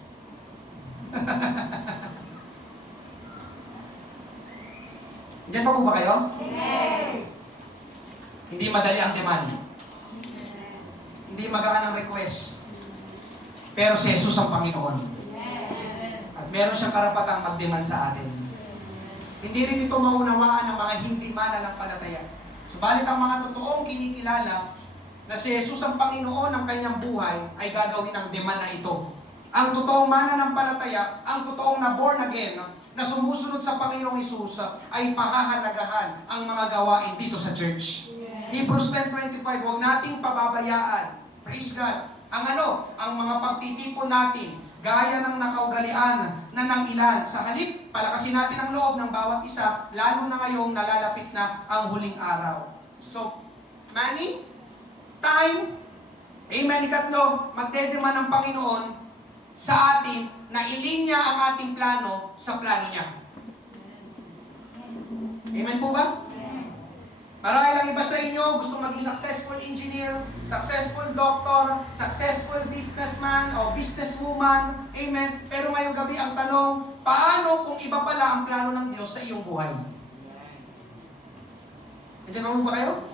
Diyan pa po ba kayo? Hindi madali ang demand. Hindi magaan ang request. Pero si Jesus ang Panginoon. At meron siyang karapatang mag-demand sa atin. Hindi rin ito maunawaan ng mga hindi mananampalataya. Subalit ang mga totoong kinikilala na si Jesus ang Panginoon ng kanyang buhay ay gagawin ang demand na ito. Ang totoong mananampalataya, ang totoong na born again, na sumusunod sa Panginoong Hesus ay pahahalagahan ang mga gawain dito sa church. Hebrews 10:25, huwag nating pababayaan. Praise God. Ang mga pagtitipon natin, gaya ng nakaugalian na ng ilan. Sa halip, palakasin natin ang loob ng bawat isa, lalo na ngayong nalalapit na ang huling araw. So, money, time, amen, ikatlo, magdedemand ng Panginoon sa atin na ilinya ang ating plano sa plano niya. Amen po ba? Marami lang iba sa inyo, gusto maging successful engineer, successful doctor, successful businessman o businesswoman. Amen. Pero ngayong gabi ang tanong, paano kung iba pala ang plano ng Diyos sa iyong buhay? Nandiyan ba kayo?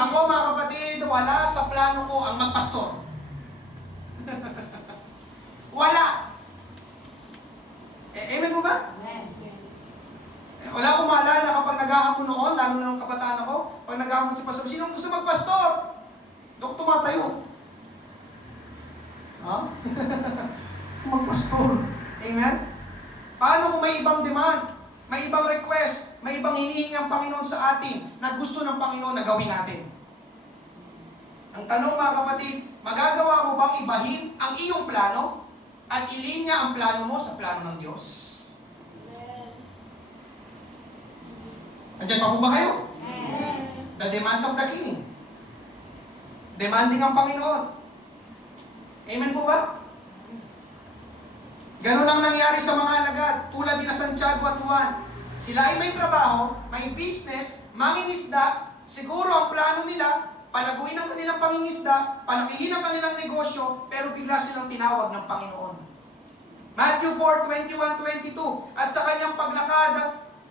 Ako mga kapatid, wala sa plano ko ang magpastor. Wala. Amen mo ba? Wala akong maalala kapag naghahamon noon, lalo na ng kabataan ako, pag naghahamon si pastor, sinong gusto magpastor? Dok, tumatayo. Ha? Magpastor. Amen? Paano kung may ibang demand, may ibang request, may ibang hinihingi ang Panginoon sa atin na gusto ng Panginoon na gawin natin? Ang tanong mga kapatid, magagawa mo bang ibahin ang iyong plano at ilinya ang plano mo sa plano ng Diyos? Nandiyan pa po ba kayo? The demands of the King. Demanding ang Panginoon. Amen po ba? Ganun ang nangyari sa mga alagad, tulad din na Santiago at Juan. Sila ay may trabaho, may business, mangingisda, siguro ang plano nila, palaguin ang kanilang pangingisda, palakihin ang kanilang negosyo, pero bigla silang tinawag ng Panginoon. Matthew 4:21-22, at sa kanyang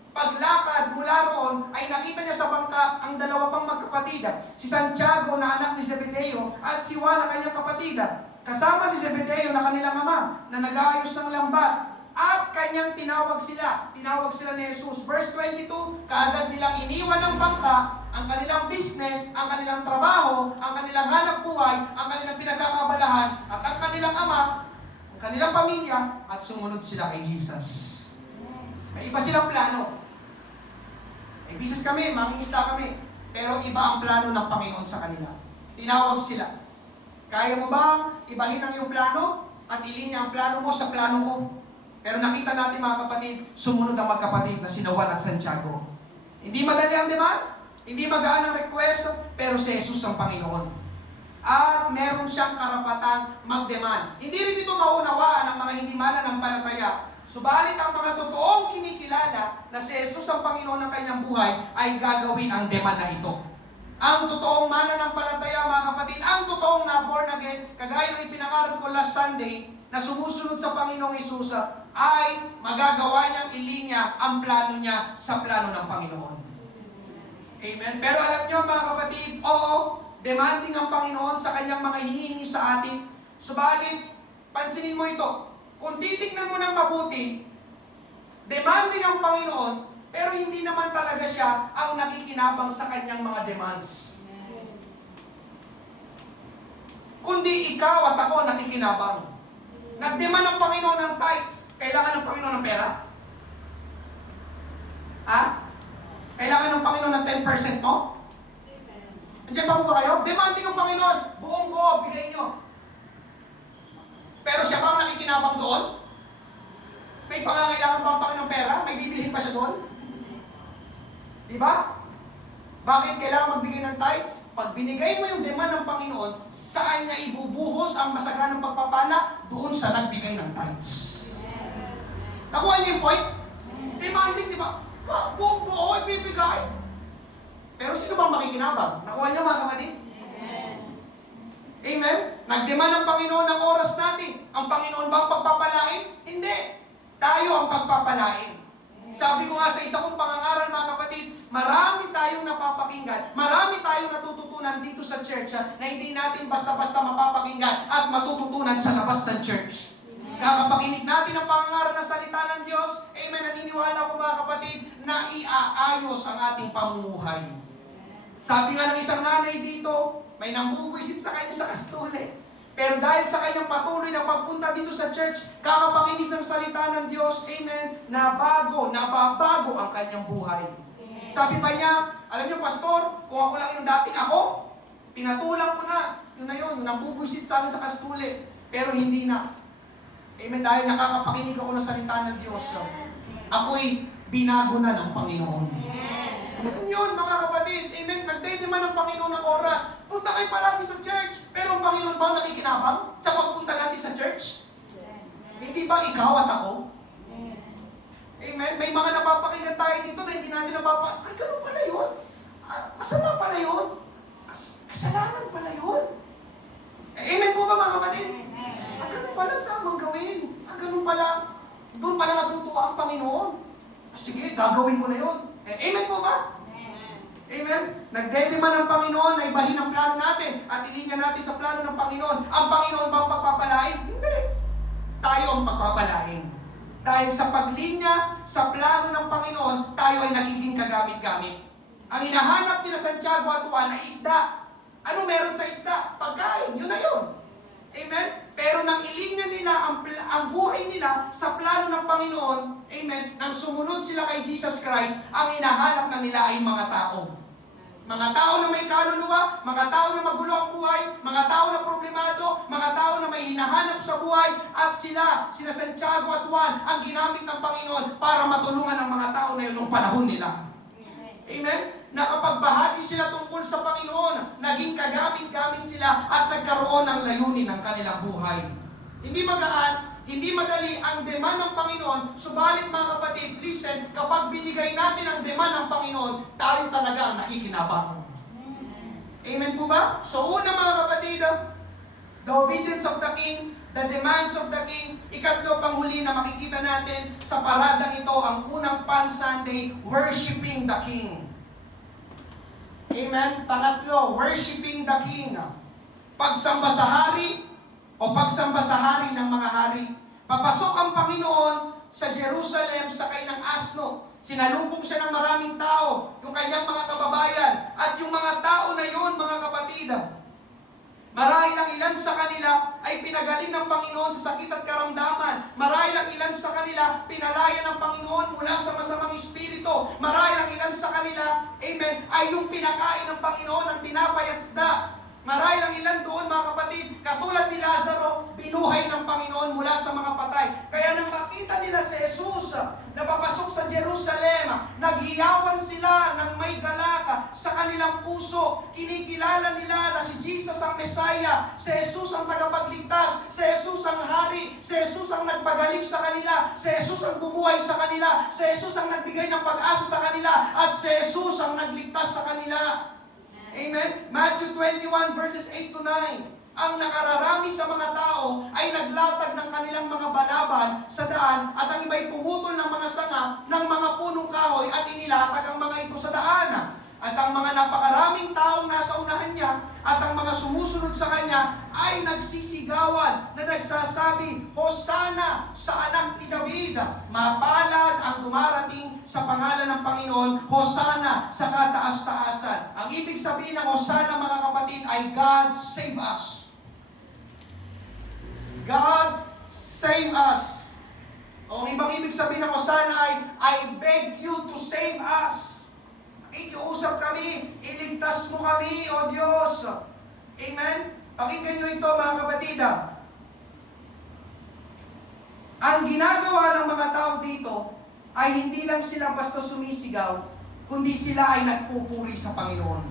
paglakad mula roon, ay nakita niya sa bangka ang dalawa pang magkapatid, si Santiago na anak ni Zebedeo at si Juan na kanyang kapatid. Kasama si Zebedeo na kanilang ama na nag-aayos ng lambat at kanyang tinawag sila ni Jesus. Verse 22, kaagad nilang iniwan ng bangka ang kanilang business, ang kanilang trabaho, ang kanilang hanap buhay, ang kanilang pinagkakabalahan at ang kanilang ama, ang kanilang pamilya at sumunod sila kay Jesus. May iba silang plano. May business kami, mangingisda kami, pero iba ang plano ng Panginoon sa kanila. Tinawag sila. Kaya mo bang ibahin ang iyong plano at ilinya ang plano mo sa plano ko? Pero nakita natin mga kapatid, sumunod ang magkapatid na sina Juan at Santiago. Hindi madali ang demand, hindi magaan ang request, pero si Jesus ang Panginoon. At meron siyang karapatang mag-demand. Hindi rin ito maunawaan ng mga hindi mananampalataya. Subalit ang mga totoong kinikilala na si Jesus ang Panginoon ng kanyang buhay ay gagawin ang demand na ito. Ang totoong mananampalataya mga kapatid, ang totoong na born again, kagaya ng ipinangaral ko last Sunday, na sumusunod sa Panginoong Hesus, ay magagawa niyang ilinya ang plano niya sa plano ng Panginoon. Amen? Pero alam niyo mga kapatid, oo, demanding ang Panginoon sa kanyang mga hinihingi sa atin. Subalit, pansinin mo ito, kung titignan mo ng mabuti, demanding ang Panginoon, pero hindi naman talaga siya ang nakikinabang sa kanyang mga demands. Kundi ikaw at ako nakikinabang. Nagdemand ang Panginoon ng tithe. Kailangan ng Panginoon ng pera? Ha? Kailangan ng Panginoon ng 10% mo? Andiyan pa po ba kayo? Demanding ang Panginoon. Buong buo, bigay nyo. Pero siya ba ang nakikinabang doon? May pangangailangan ba ang Panginoon ng pera? May bibilihin pa siya doon? Diba? Bakit kailangan magbigay ng tithes? Pag binigay mo yung demand ng Panginoon, saan niya ibubuhos ang masaganang pagpapala? Doon sa nagbigay ng tithes. Nakuha niyo yung point? Demanding, di ba? Buong buo, ibibigay. Pero sino bang makikinabang? Nakuha niyo mga kapatid? Amen? Nagdemand ang Panginoon ng oras natin. Ang Panginoon ba ang pagpapalain? Hindi. Tayo ang pagpapalain. Sabi ko nga sa isa kong pangangaral mga kapatid, marami tayong napapakinggan, marami tayong natututunan dito sa church na hindi natin basta-basta mapapakinggan at matututunan sa labas ng church. Kakapakinig natin ang pangangaral ng salita ng Diyos, amen, naniniwala ko mga kapatid, na iaayos ang ating pamumuhay. Sabi nga ng isang nanay dito, may nambubuisit sa kanya sa kastule. Pero dahil sa kanyang patuloy na pagpunta dito sa church, kakapakinig ng salita ng Diyos, amen, nababago ang kanyang buhay. Sabi pa niya, alam niyo, pastor, kung ako lang yung dating ako, pinatulang ko na, yun na yun, nambubuisit sa akin sa kastule. Pero hindi na. Amen, dahil nakakapakinig ako ng salita ng Diyos. Ako'y binago na ng Panginoon. Yun, mga kapatid, amen, nagdediman ng Panginoon ng oras. Punta kayo palagi sa church. Pero ang Panginoon ba ang nakikinabang sa pagpunta natin sa church? Hindi ba ikaw at ako? Amen? May mga napapakinggan tayo dito na hindi natin ay, ganun pala yun. Masama pala yun. Kasalanan pala yun. Amen po ba mga kapatid? Ganun pala tamang gawin. Ganun pala. Doon pala natutuwa ang Panginoon. Sige, gagawin ko na yun. Amen po ba? Amen? Nagdediman ng Panginoon iba-ibahin ang plano natin at ilinya natin sa plano ng Panginoon. Ang Panginoon ba ang pagpapalain? Hindi. Tayo ang pagpapalain. Dahil sa paglinya sa plano ng Panginoon, tayo ay nagiging kagamit-gamit. Ang hinahanap nila Santiago at Juan ay isda. Ano meron sa isda? Pagkain. Yun na yun. Amen? Pero nang ilinya nila ang buhay nila sa plano ng Panginoon, amen, nang sumunod sila kay Jesus Christ, ang hinahanap na nila ay mga tao. Mga tao na may kaluluwa, mga tao na magulo ang buhay, mga tao na problemado, mga tao na may hinahanap sa buhay, at sila Santiago at Juan, ang ginamit ng Panginoon para matulungan ang mga tao na yun noong panahon nila. Amen? Nakapagbahagi sila tungkol sa Panginoon, naging kagamit-gamit sila at nagkaroon ng layunin ng kanilang buhay. Hindi magaan, hindi madali ang demand ng Panginoon, subalit mga kapatid, listen, kapag binigay natin ang demand ng Panginoon, tayo talaga ang nakikinabang. Amen po ba? So una mga kapatid, the obedience of the King, the demands of the King. Ikatlo, panghuli na makikita natin sa paradang ito, ang unang Palm Sunday, worshiping the King. Amen? Pangatlo, worshiping the King. Pagsamba sa hari o pagsamba sa hari ng mga hari. Papasok ang Panginoon sa Jerusalem sakay ng asno. Sinalubong siya ng maraming tao, yung kanyang mga kababayan. At yung mga tao na yun, mga kapatid, marahil ang ilan sa kanila ay pinagaling ng Panginoon sa sakit at karamdaman. Marahil ang ilan sa kanila pinalaya ng Panginoon mula sa masamang espiritu. Marahil ang ilan sa kanila, amen, ay yung pinakain ng Panginoon ng tinapay at isda. Marahil ang ilan doon, mga kapatid, katulad ni Lazaro, binuhay ng Panginoon mula sa mga patay. Kaya nang makita nila si Jesus na papasok sa Jerusalem, naghiyawan sila ng may galaka sa kanilang puso. Kinikilala nila na si Jesus ang Messiah, si Jesus ang tagapagligtas, si Jesus ang hari, si Jesus ang nagpagaling sa kanila, si Jesus ang bumuhay sa kanila, si Jesus ang nagbigay ng pag-asa sa kanila, at si Jesus ang nagligtas sa kanila. Amen? Matthew 21 verses 8 to 9. Ang nakararami sa mga tao ay naglatag ng kanilang mga balaban sa daan, at ang iba'y pumutol ng mga sanga ng mga punong kahoy at inilatag ang mga ito sa daan. At ang mga napakaraming taong nasa unahan niya at ang mga sumusunod sa kanya ay nagsisigawan na nagsasabi, Hosana sa anak ni David! Mapalad ang dumarating sa pangalan ng Panginoon, Hosana sa kataas-taasan. Ang ibig sabihin ng Hosana, mga kapatid, ay God save us. God save us. O ang ibang ibig sabihin ng Hosana ay, I beg you to save us. Ikiusap kami, iligtas mo kami, O Diyos. Amen? Pakinggan nyo ito, mga kapatid. Ang ginagawa ng mga tao dito ay hindi lang sila basta sumisigaw, kundi sila ay nagpupuri sa Panginoon.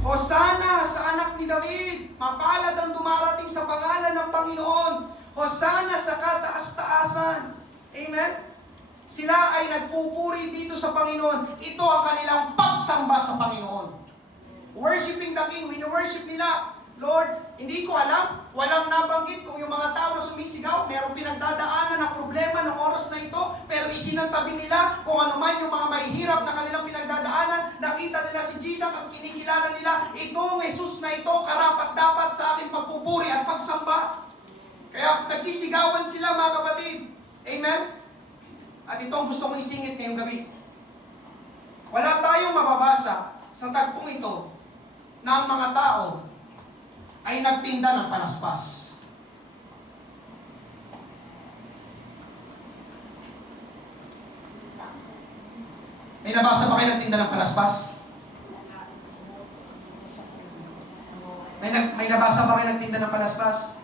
Hosana sa anak ni David! Mapalad ang dumarating sa pangalan ng Panginoon. Hosana sa kataas-taasan. Amen? Sila ay nagpupuri dito sa Panginoon. Ito ang kanilang pagsamba sa Panginoon. Worshiping the King. Wino-worship nila. Lord, hindi ko alam. Walang nabanggit kung yung mga tao na sumisigaw, merong pinagdadaanan na problema ng oras na ito, pero isinantabi nila kung ano man yung mga mahihirap na kanilang pinagdadaanan. Nakita nila si Jesus at kinikilala nila, itong Jesus na ito, karapat-dapat sa aking pagpupuri at pagsamba. Kaya nagsisigawan sila, mga kapatid. Amen? At ito ang gusto kong isingit ngayong gabi. Wala tayong mababasa sa tagpong ito na ang mga tao ay nagtinda ng palaspas. May nabasa ba kayo nagtinda ng palaspas? May nabasa ba kayo nagtinda ng palaspas?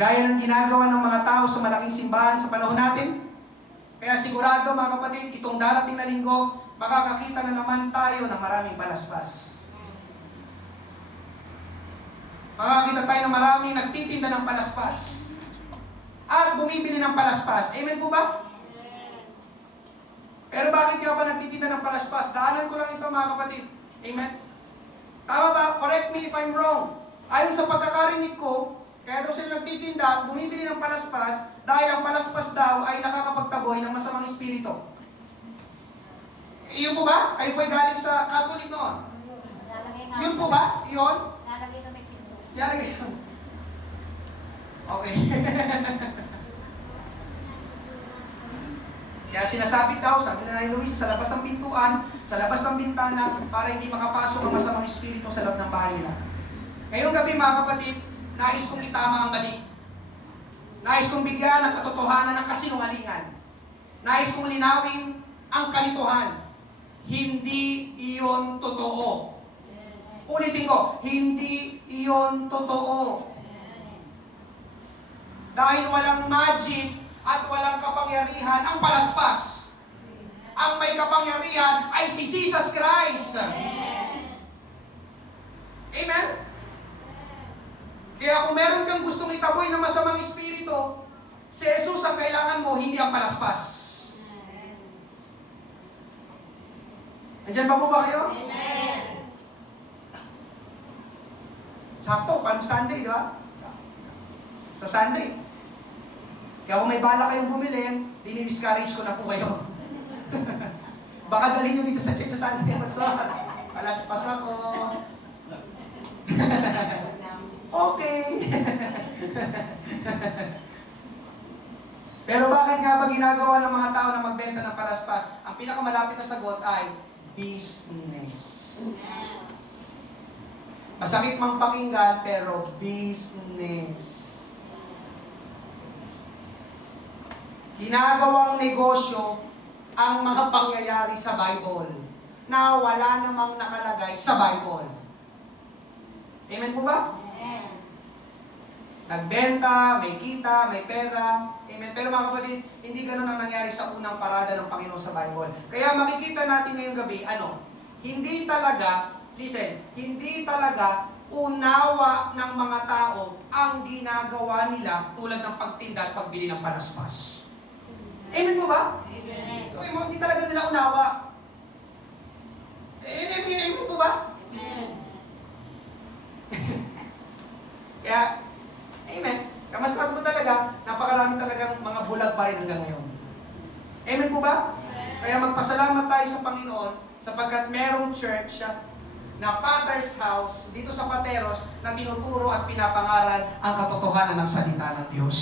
Gaya ng ginagawa ng mga tao sa malaking simbahan sa panahon natin. Kaya sigurado, mga kapatid, itong darating na linggo, makakakita na naman tayo ng maraming palaspas. Makakakita tayo ng maraming nagtitinda ng palaspas. At bumibili ng palaspas. Amen po ba? Pero bakit nga pa nagtitinda ng palaspas? Daanan ko lang ito, mga kapatid. Amen? Tama ba? Correct me if I'm wrong. Ayon sa pagkakarinig ko, kaya daw sila nagtitinda at bumibili ng palaspas dahil ang palaspas daw ay nakakapagtaboy ng masamang espiritu. Iyon po ba? Kayo po'y galing sa Catholic noon? Yun po ba? Iyon? Lalagay kami pinto. Yari. Okay. Kaya sinasabit daw, sabi na Nanay Luisa, sa labas ng pintuan, sa labas ng bintana, para hindi makapasok ang masamang espiritu sa loob ng bahay nila. Ngayong gabi mga kapatid, nais kong itama ang mali. Nais kong bigyan ng katotohanan ng kasinungalingan. Nais kong linawin ang kalituhan. Hindi iyon totoo. Ulitin ko, hindi iyon totoo. Dahil walang magic at walang kapangyarihan ang palaspas. Ang may kapangyarihan ay si Jesus Christ. Amen? Kaya kung meron kang gustong itaboy ng masamang espiritu, si Jesus ang kailangan mo, hindi ang palaspas. Nandiyan pa po ba kayo? Amen. Sakto, Palm Sunday, di ba? Sa Sunday. Kaya kung may bala kayong bumili, dinidiscourage ko na po kayo. Baka dalhin nyo dito sa church sa Sunday, Pastor. Palaspas ako. Okay. Pero bakit nga ba ginagawa ng mga tao na magbenta ng palaspas? Ang pinakamalapit na sagot ay business. Masakit mang pakinggan, pero business. Ginagawang negosyo ang mga pangyayari sa Bible na wala namang nakalagay sa Bible. Amen po ba? Amen. Nagbenta, may kita, may pera. Amen. Pero mga kapatid, hindi ganun ang nangyari sa unang parada ng Panginoon sa Bible. Kaya makikita natin ngayong gabi, hindi talaga, listen, hindi talaga unawa ng mga tao ang ginagawa nila tulad ng pagtinda at pagbili ng palaspas. Amen po ba? Amen. Okay, hindi talaga nila unawa. Amen po ba? Amen. Kaya, amen. Kaya masasabi ko talaga, napakarami talagang mga bulag pa rin hanggang ngayon. Amen po ba? Kaya magpasalamat tayo sa Panginoon sapagkat merong church na Potter's House dito sa Pateros na tinuturo at pinapangaral ang katotohanan ng salita ng Diyos.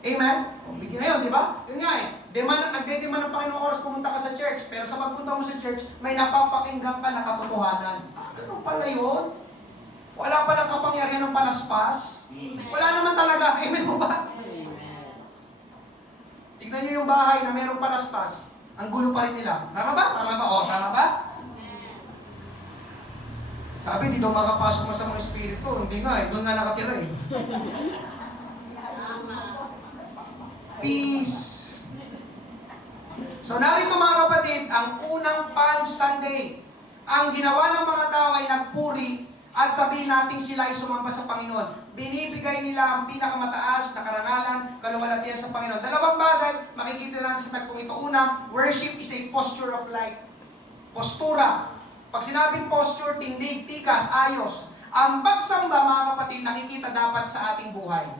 Amen? O, bigyan na yun, di ba? Yun nga nagde-demand ng Panginoon oras pumunta ka sa church, pero sa pagpunta mo sa church, may napapakinggan ka na katotohanan. Ganun pala yun. Wala pa ng kapangyarihan ng palaspas. Wala naman talaga. Amen mo ba? Tignan nyo yung bahay na mayroong palaspas. Ang gulo pa rin nila. Tama ba? Tama ba? O, tama ba? Sabi, di daw makapasok masamang espiritu. Hindi nga doon nga nakatira Peace. So narito mga kapatid, ang unang Palm Sunday. Ang ginawa ng mga tao ay nagpuri at sabihin natin sila ay sumamba sa Panginoon. Binibigay nila ang pinakamataas na karangalan, kaluwalhatian sa Panginoon. Dalawang bagay, makikita natin sa tagpong ito. Una, worship is a posture of life. Postura. Pag sinabing posture, tindig, tikas, ayos. Ang pagsamba, mga kapatid, nakikita dapat sa ating buhay.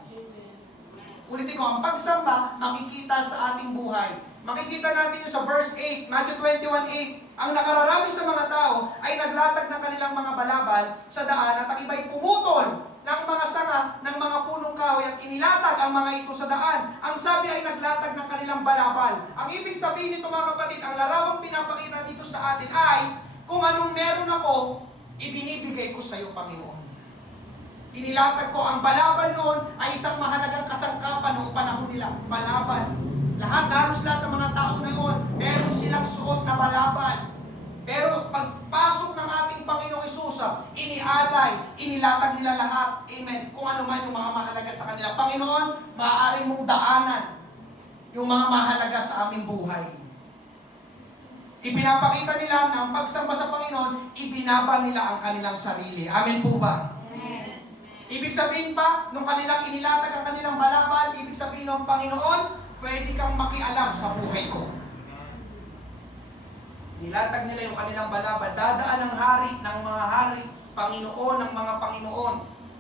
Ulitin ko, ang pagsamba, makikita sa ating buhay. Makikita natin yun sa verse 8, Matthew 21:8. Ang nakararami sa mga tao ay naglatag ng kanilang mga balabal sa daan at ang iba'y pumutol ng mga sanga ng mga punong kahoy at inilatag ang mga ito sa daan. Ang sabi ay naglatag ng kanilang balabal. Ang ibig sabihin nito mga kapatid, ang larawang pinapakita dito sa atin ay kung anong meron ako, ibinibigay ko sa iyo, Panginoon. Inilatag ko, ang balabal noon ay isang mahalagang kasangkapan noong panahon nila. Balabal. Halos lahat ng mga tao ngayon, meron silang suot na balabal. Pero pagpasok ng ating Panginoong Hesus, inialay, inilatag nila lahat. Amen. Kung ano man yung mga mahalaga sa kanila. Panginoon, maaari mong daanan yung mga mahalaga sa aming buhay. Ipinapakita nila na ang pagsamba sa Panginoon, ibinaba nila ang kanilang sarili. Amen po ba? Ibig sabihin pa, nung kanilang inilatag ang kanilang balabal, ibig sabihin ng Panginoon, pwede kang makialam sa buhay ko. Nilatag nila yung kanilang balabal. Dadaan ang hari ng mga hari, Panginoon ng mga Panginoon.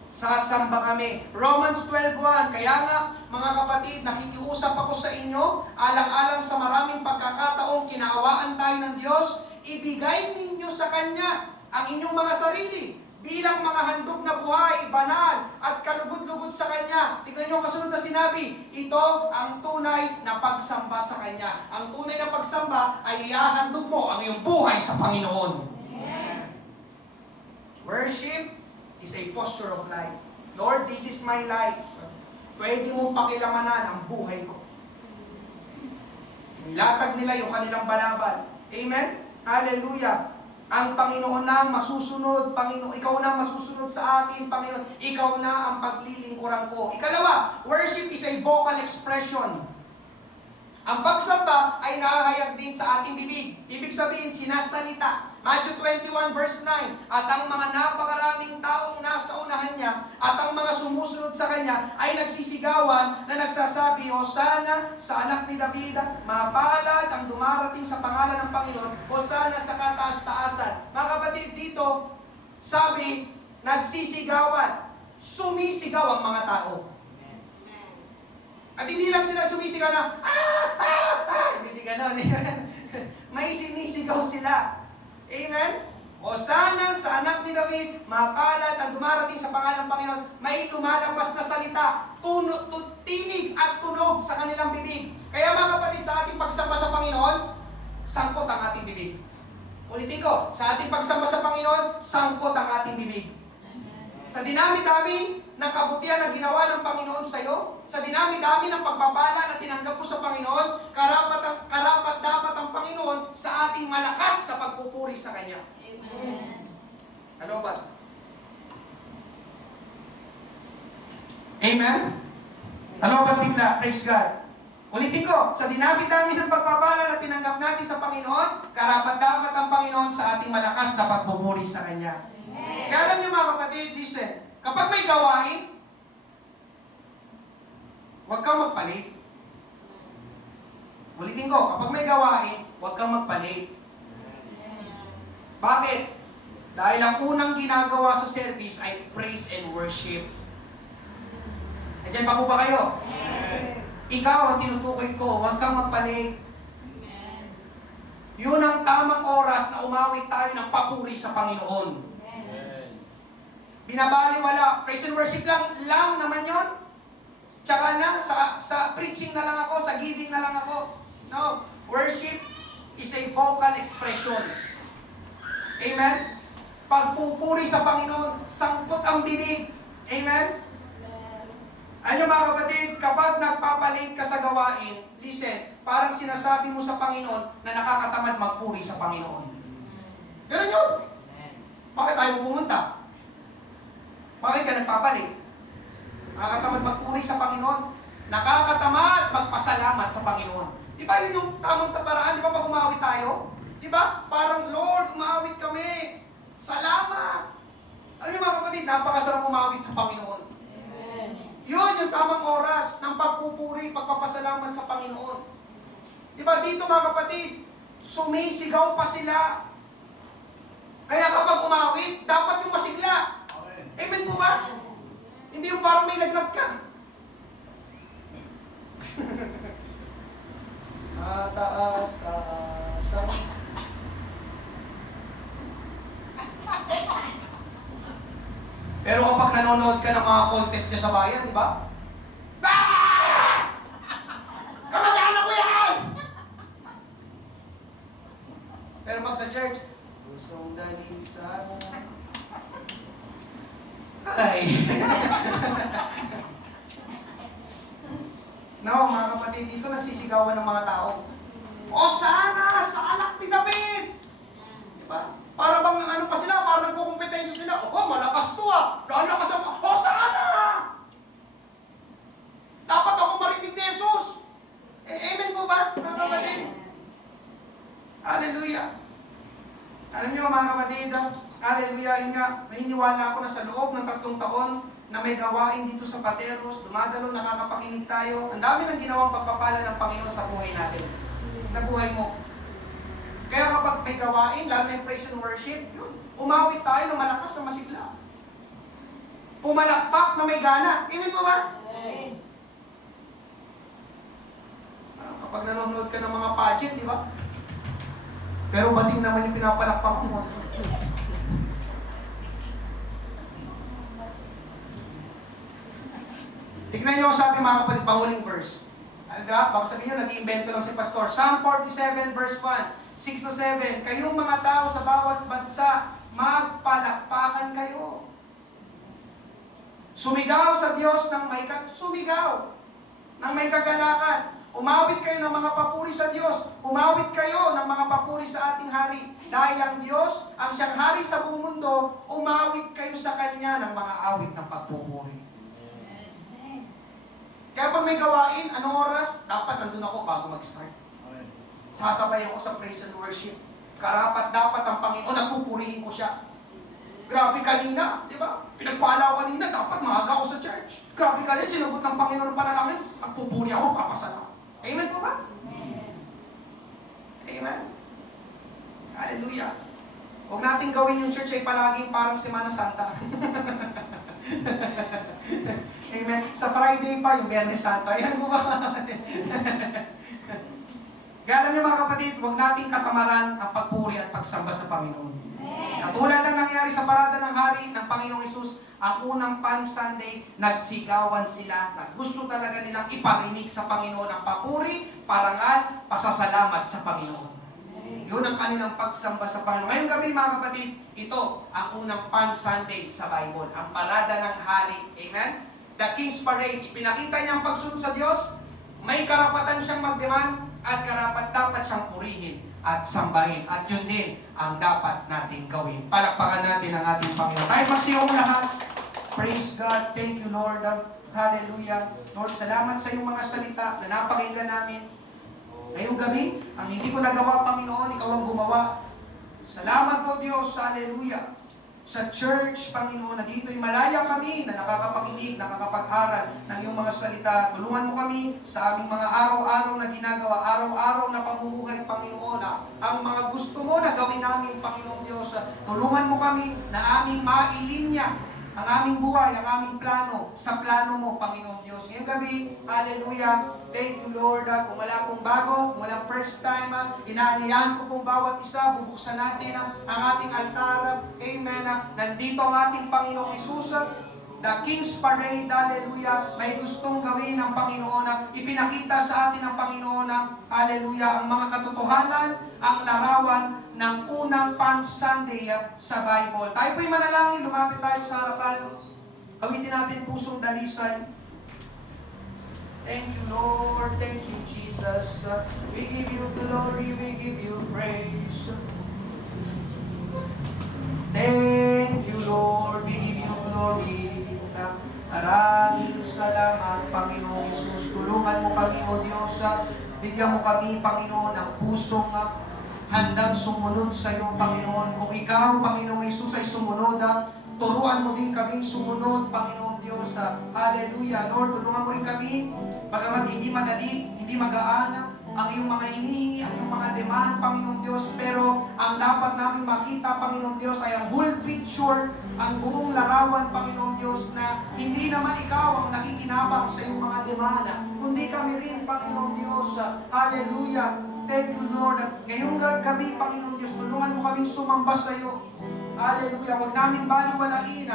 Sasamba kami. Romans 12:1. Kaya nga, mga kapatid, nakikiusap ako sa inyo, alang-alang sa maraming pagkakataong kinaawaan tayo ng Diyos, ibigay ninyo sa Kanya ang inyong mga sarili bilang mga handog na buhay, banal, at kalugod-lugod sa Kanya. Tingnan nyo ang kasunod na sinabi, ito ang tunay na pagsamba sa Kanya. Ang tunay na pagsamba ay ihahandog mo ang iyong buhay sa Panginoon. Worship is a posture of life. Lord, this is my life. Pwede mong pakilamanan ang buhay ko. Nilatag nila yung kanilang balabal. Amen? Hallelujah. Ang Panginoon na ang masusunod. Panginoon, ikaw na ang masusunod sa akin, Panginoon. Ikaw na ang paglilingkuran ko. Ikalawa, worship is a vocal expression. Ang pagsamba ay nahahayag din sa ating bibig. Ibig sabihin, sinasalita. Matthew 21 verse 9, at ang mga napakaraming taong nasa unahan niya at ang mga sumusunod sa kanya ay nagsisigawan na nagsasabi, Hosana sa anak ni David, mapalad ang dumarating sa pangalan ng Panginoon, Hosana sa kataas-taasan. Mga kapatid, dito, sabi, nagsisigawan, sumisigaw ang mga tao. At hindi lang sila sumisigaw na, hindi ganon. May sinisigaw sila. Amen? Hosana sa anak ni David, mapalad ang dumarating sa pangalan ng Panginoon, may lumalabas na salita, tinig at tunog sa kanilang bibig. Kaya mga kapatid, sa ating pagsamba sa Panginoon, sangkot ang ating bibig. Ulitin ko, sa ating pagsamba sa Panginoon, sangkot ang ating bibig. Sa dinami-dami ng kabutihan na ginawa ng Panginoon sa iyo, sa dinami-dami ng pagpapala na tinanggap mo sa Panginoon, karapat dapat ang Panginoon sa ating malakas na pagpupuri sa Kanya. Amen. Hello ba? Amen? Hello ba bigla? Praise God. Ulitin ko, sa dinami-dami ng pagpapala na tinanggap natin sa Panginoon, karapat dapat ang Panginoon sa ating malakas na pagpupuri sa Kanya. Kaya alam niyo mga kapatid, listen, kapag may gawain, huwag kang magpalit. Ulitin ko, kapag may gawain, huwag kang magpalit. Bakit? Dahil ang unang ginagawa sa service ay praise and worship. Nandiyan pa po ba kayo? Ikaw ang tinutukoy ko, huwag kang magpalit. Yun ang tamang oras na umawit tayo ng papuri sa Panginoon. Binabaliwala, praise and worship lang naman yon. Tsaka na, sa preaching na lang ako, sa giving na lang ako. No, worship is a vocal expression. Amen? Pagpupuri sa Panginoon, sangkot ang bibig. Amen? Ano mga kapatid, kapag nagpapalit ka sa gawain, listen, parang sinasabi mo sa Panginoon na nakakatamad magpuri sa Panginoon. Ganun yun. Bakit tayo pumunta? Bakit ka nagpapalit? Nakakatamad magpuri sa Panginoon. Nakakatamad magpasalamat sa Panginoon. Di ba yun yung tamang paraan? Di ba pag umawit tayo? Di ba? Parang, Lord, umawit kami. Salamat. Alam niyo mga kapatid, napakasarap umawit sa Panginoon. Yun yung tamang oras ng pagpupuri, pagpapasalamat sa Panginoon. Di ba dito mga kapatid, sumisigaw pa sila. Kaya kapag umawit, dapat yung masigla. Amen po ba? Hindi yung parang may lagnat ka. Taas. Pero kapag nanonood ka ng mga contest niya sa bayan, di ba? Kamag-anak ko yan! Pero pag sa church, gustong dalisan. Ay. No, mga kapatid, dito nagsisigawan ng mga tao. Hosana sa anak ni David! Diba? Para bang ano pa sila, para nagkukumpetensya sila. Oh, malakas to ah! Lalakas ako! Hosana! Dapat ako marinig ni Jesus! Amen po ba, mga kapatid? Hallelujah! Alam niyo mga kapatid, hallelujah, yun nga, naniniwala ako na sa loob ng 3 taon na may gawain dito sa Pateros, dumadalo, nakakapakinig tayo. Ang dami ng ginawang pagpapala ng Panginoon sa buhay natin. Sa buhay mo. Kaya kapag may gawain, lalo na yung praise and worship, yun, umawit tayo ng malakas na masigla. Pumalakpak na may gana. Amen po ba? Kapag nanonood ka ng mga pageant, di ba? Pero bating naman yung pinapalakpak mo. Tignan nyo ang sabi mga kapatid, panguling verse. Ano ba? Baka sabihin nyo, nag-iimbento lang si Pastor. Psalm 47 verse 1, 6-7, kayong mga tao sa bawat bansa, magpalakpakan kayo. Sumigaw sa Diyos ng may kagalakan. Umawit kayo ng mga papuri sa Diyos. Umawit kayo ng mga papuri sa ating hari. Dahil ang Diyos, ang siyang hari sa buong mundo, umawit kayo sa Kanya ng mga awit ng pagpupuri. Kaya pag may gawain, anong oras? Dapat nandun ako bago mag-start. Sasabay ako sa praise and worship. Karapat dapat ang Panginoon, nagpupurihin ko siya. Grabe kanina, di ba? Pinagpala ko kanina, dapat maaga ako sa church. Grabe kanina, sinagot ng Panginoon ng panalangin. Nagpupuri ako, papasalamat. Amen po ba? Amen. Hallelujah. Huwag natin gawin yung church ay palaging parang Semana Santa. Amen. Sa Friday pa, yung Biyernes Santo. Ayan mo ba? Kaya alam niyo mga kapatid, huwag nating katamaran ang pagpuri at pagsamba sa Panginoon. Katulad ng nangyari sa parada ng hari ng Panginoong Hesus, ang unang Palm Sunday, nagsigawan sila na gusto talaga nilang iparinig sa Panginoon ang papuri, parangal, pasasalamat sa Panginoon. Yun ang kanilang pagsamba sa Panginoon. Ngayong gabi mga kapatid, ito ang unang Palm Sunday sa Bible, ang parada ng hari. Amen? The King's Parade, ipinakita niya ang pagsunod sa Diyos, may karapatan siyang mag-demand at dapat siyang purihin at sambahin. At yun din ang dapat nating gawin. Palakpakan natin ang ating Panginoon. Tayo magsiyong lahat. Praise God. Thank you, Lord. Hallelujah. Lord, salamat sa iyong mga salita na napakinggan namin. Ngayong gabi, ang hindi ko nagawa, Panginoon, ikaw ang gumawa. Salamat o Diyos. Hallelujah. Sa church, Panginoon, na dito'y malaya kami na nakakapakinig, nakakapag-aral ng iyong mga salita. Tulungan mo kami sa aming mga araw-araw na ginagawa, araw-araw na pamumuhay, Panginoon. Ang mga gusto mo na gawin namin, Panginoon Diyos. Tulungan mo kami na aming mailinya ang aming buhay, ang aming plano, sa plano mo, Panginoon Diyos. Ngayong gabi, hallelujah, thank you, Lord. Kung wala pong bago, kung walang first time, inaanihan ko pong bawat isa, bubuksan natin ang ating altar. Amen. Nandito ang ating Panginoong Hesus, the King's Parade, hallelujah. May gustong gawin ng Panginoon, ipinakita sa atin ng Panginoon, hallelujah, ang mga katotohanan, ang larawan ng unang Palm Sunday sa Bible. Tayo po'y manalangin, lumapit tayo sa harapan. Awitin natin pusong dalisay. Thank you, Lord. Thank you, Jesus. We give you glory, we give you praise. Thank you, Lord. We give you glory. Maraming salamat, Panginoong Hesus. Tulungan mo kami, O Diyos. Bigyan mo kami, Panginoon, ng pusong handang sumunod sa iyo, Panginoon. Kung ikaw, Panginoong Hesus, ay sumunod, turuan mo din kaming sumunod, Panginoon Diyos. Hallelujah. Lord, tulungan mo rin kami, bagamat hindi madali, hindi magaan, ang iyong mga hinihingi, ang iyong mga demand, Panginoon Diyos. Pero ang dapat namin makita, Panginoon Diyos, ay ang whole picture, ang buong larawan, Panginoon Diyos, na hindi naman ikaw ang nakikinabang sa iyong mga demand, kundi kami rin, Panginoon Diyos. Hallelujah. Thank you, Lord. At ngayong gabi, Panginoon Diyos, tulungan mo kaming sumamba sa iyo. Hallelujah. Huwag namin baliwalain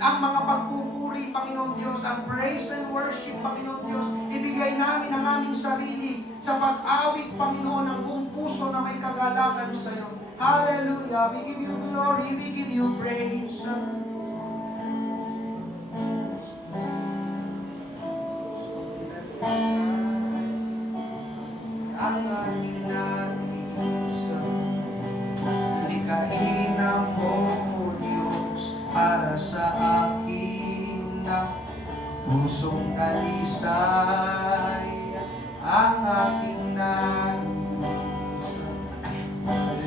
ang mga pagpupuri, Panginoon Diyos, ang praise and worship, Panginoon Diyos. Ibigay namin ang aming sarili sa pag-awit, Panginoon, ng buong puso na may kagalakan sa iyo. Hallelujah. We give you glory, we give you praise. Ang aking nais, likain mo, Diyos, para sa akin na pusong dalisay. Ang aking nais,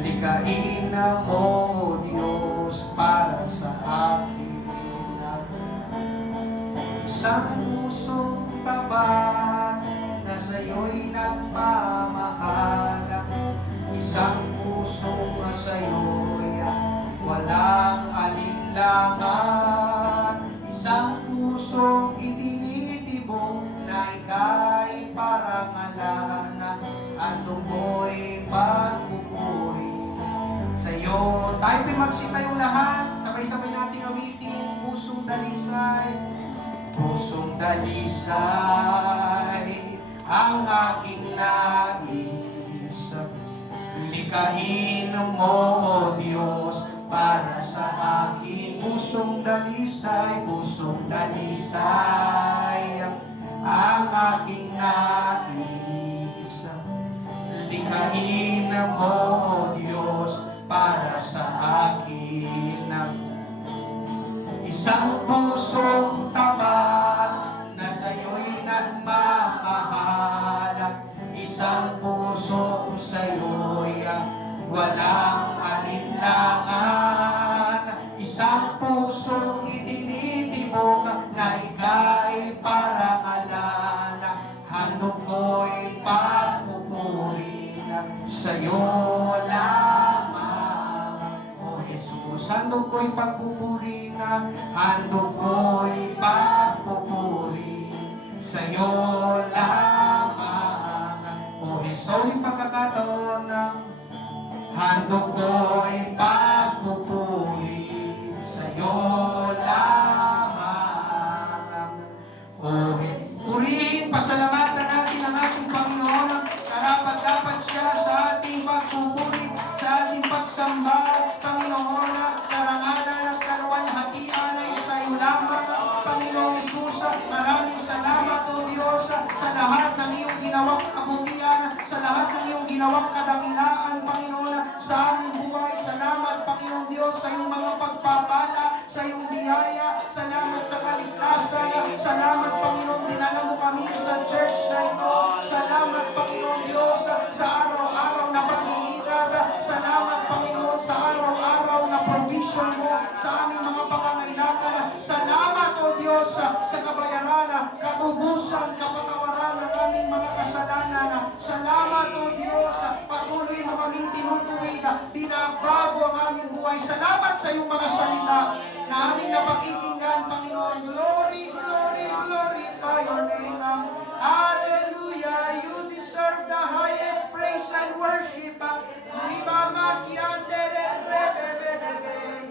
likain mo, Diyos, para sa akin na isang pusong tapat na sa'yo'y nagpamahala. Isang pusong sa'yo'y walang alinlangan. Isang pusong itinitibok na ika'y parangalan. handog ko'y pagpupuri sa'yo. Tayo po'y magsitayong lahat, sabay-sabay nating awitin, pusong dalisay. Pusong dalisay ang aking nais. Likain mo, O Diyos, para sa akin. Pusong dalisay ang aking nais. Likain mo, O Diyos, para sa akin. Isang pusong tapat na sa'yo'y nagmamahal. Isang pusong sa'yo'y walang alinlangan. Isang pusong itinitibok na ika'y parangalan. Handog ko'y pagpupuri sa'yo lamang, O Jesus. Handog ko'y pagpupuri, handog ko'y pagpupuri sa'yo lamang, O Jesus. Uling pagkakataon, handog ko'y pagpupuri sa'yo lamang, O Jesus. Purihin, pasalamatan natin ang ating Panginoon. Karapat-dapat siya sa ating pagpupuri, sa ating pagsamba. Panginoon, karangalan at kaluwalhatian ay sa iyo lamang, Panginoong Jesus. Maraming salamat, O Diyos, sa lahat ng iyong ginawang kabutihan, sa lahat ng iyong ginawang kadakilaan, Panginoon, sa aming buhay. Salamat, Panginoong Diyos, sa iyong mga pagpapala, sa iyong biyaya. Salamat sa kaligtasan. Salamat, Panginoon, dinala mo kami sa church na ito. Salamat, Panginoon Diyos, sa araw-araw na pag-iingat. Salamat, Panginoon, sa araw-araw na provision mo sa aming mga pangangailangan. Salamat, O Diyos, sa kabayaran, katubusan, kapatawaran ng aming mga kasalanan. Salamat, O Diyos, patuloy mo kaming tinutuwid, binabago ang aming buhay. Salamat sa iyong mga salita na aming napakinggan, Panginoon. Glory, glory, glorify your name. Hallelujah, you deserve the highest praise and worship. Riba makiandere rebebebebe,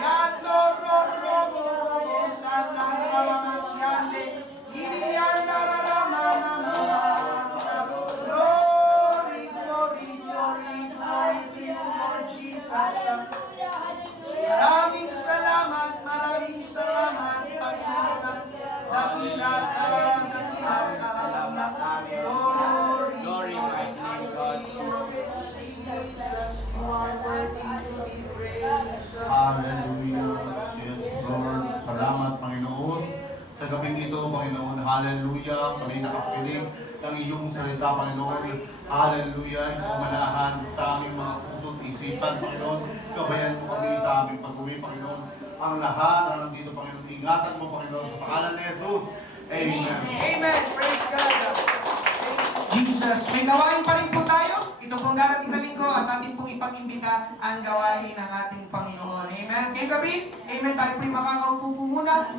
yando rorobo robo sandara makiande, iniandara ramamama. Glory, glory, glory, glory to you, Lord Jesus. Maraming salamat, Panginoon. Dakila ka, glory, glory, God. Jesus, you are worthy to be praised. Hallelujah. Yes, Lord. Salamat, Panginoon. Sa gabing ito, Panginoon, hallelujah. Kami nakakinig ng iyong salita, Panginoon. Hallelujah. Ikaw manahan sa aming mga puso at isipan, Panginoon. Gabayan mo kami sa aming pag-uwi, Panginoon. Ang lahat na nandito, Panginoon. Ingatan mo, Panginoon. Sa pangalan ni Jesus. Amen. Amen. Praise God. Jesus, may gawain pa rin po tayo. Ito pong darating na linggo at ating pong ipag-imbita ang gawain ng ating Panginoon. Amen. Ngayong gabi, amen, tayo po'y makakaupo po muna.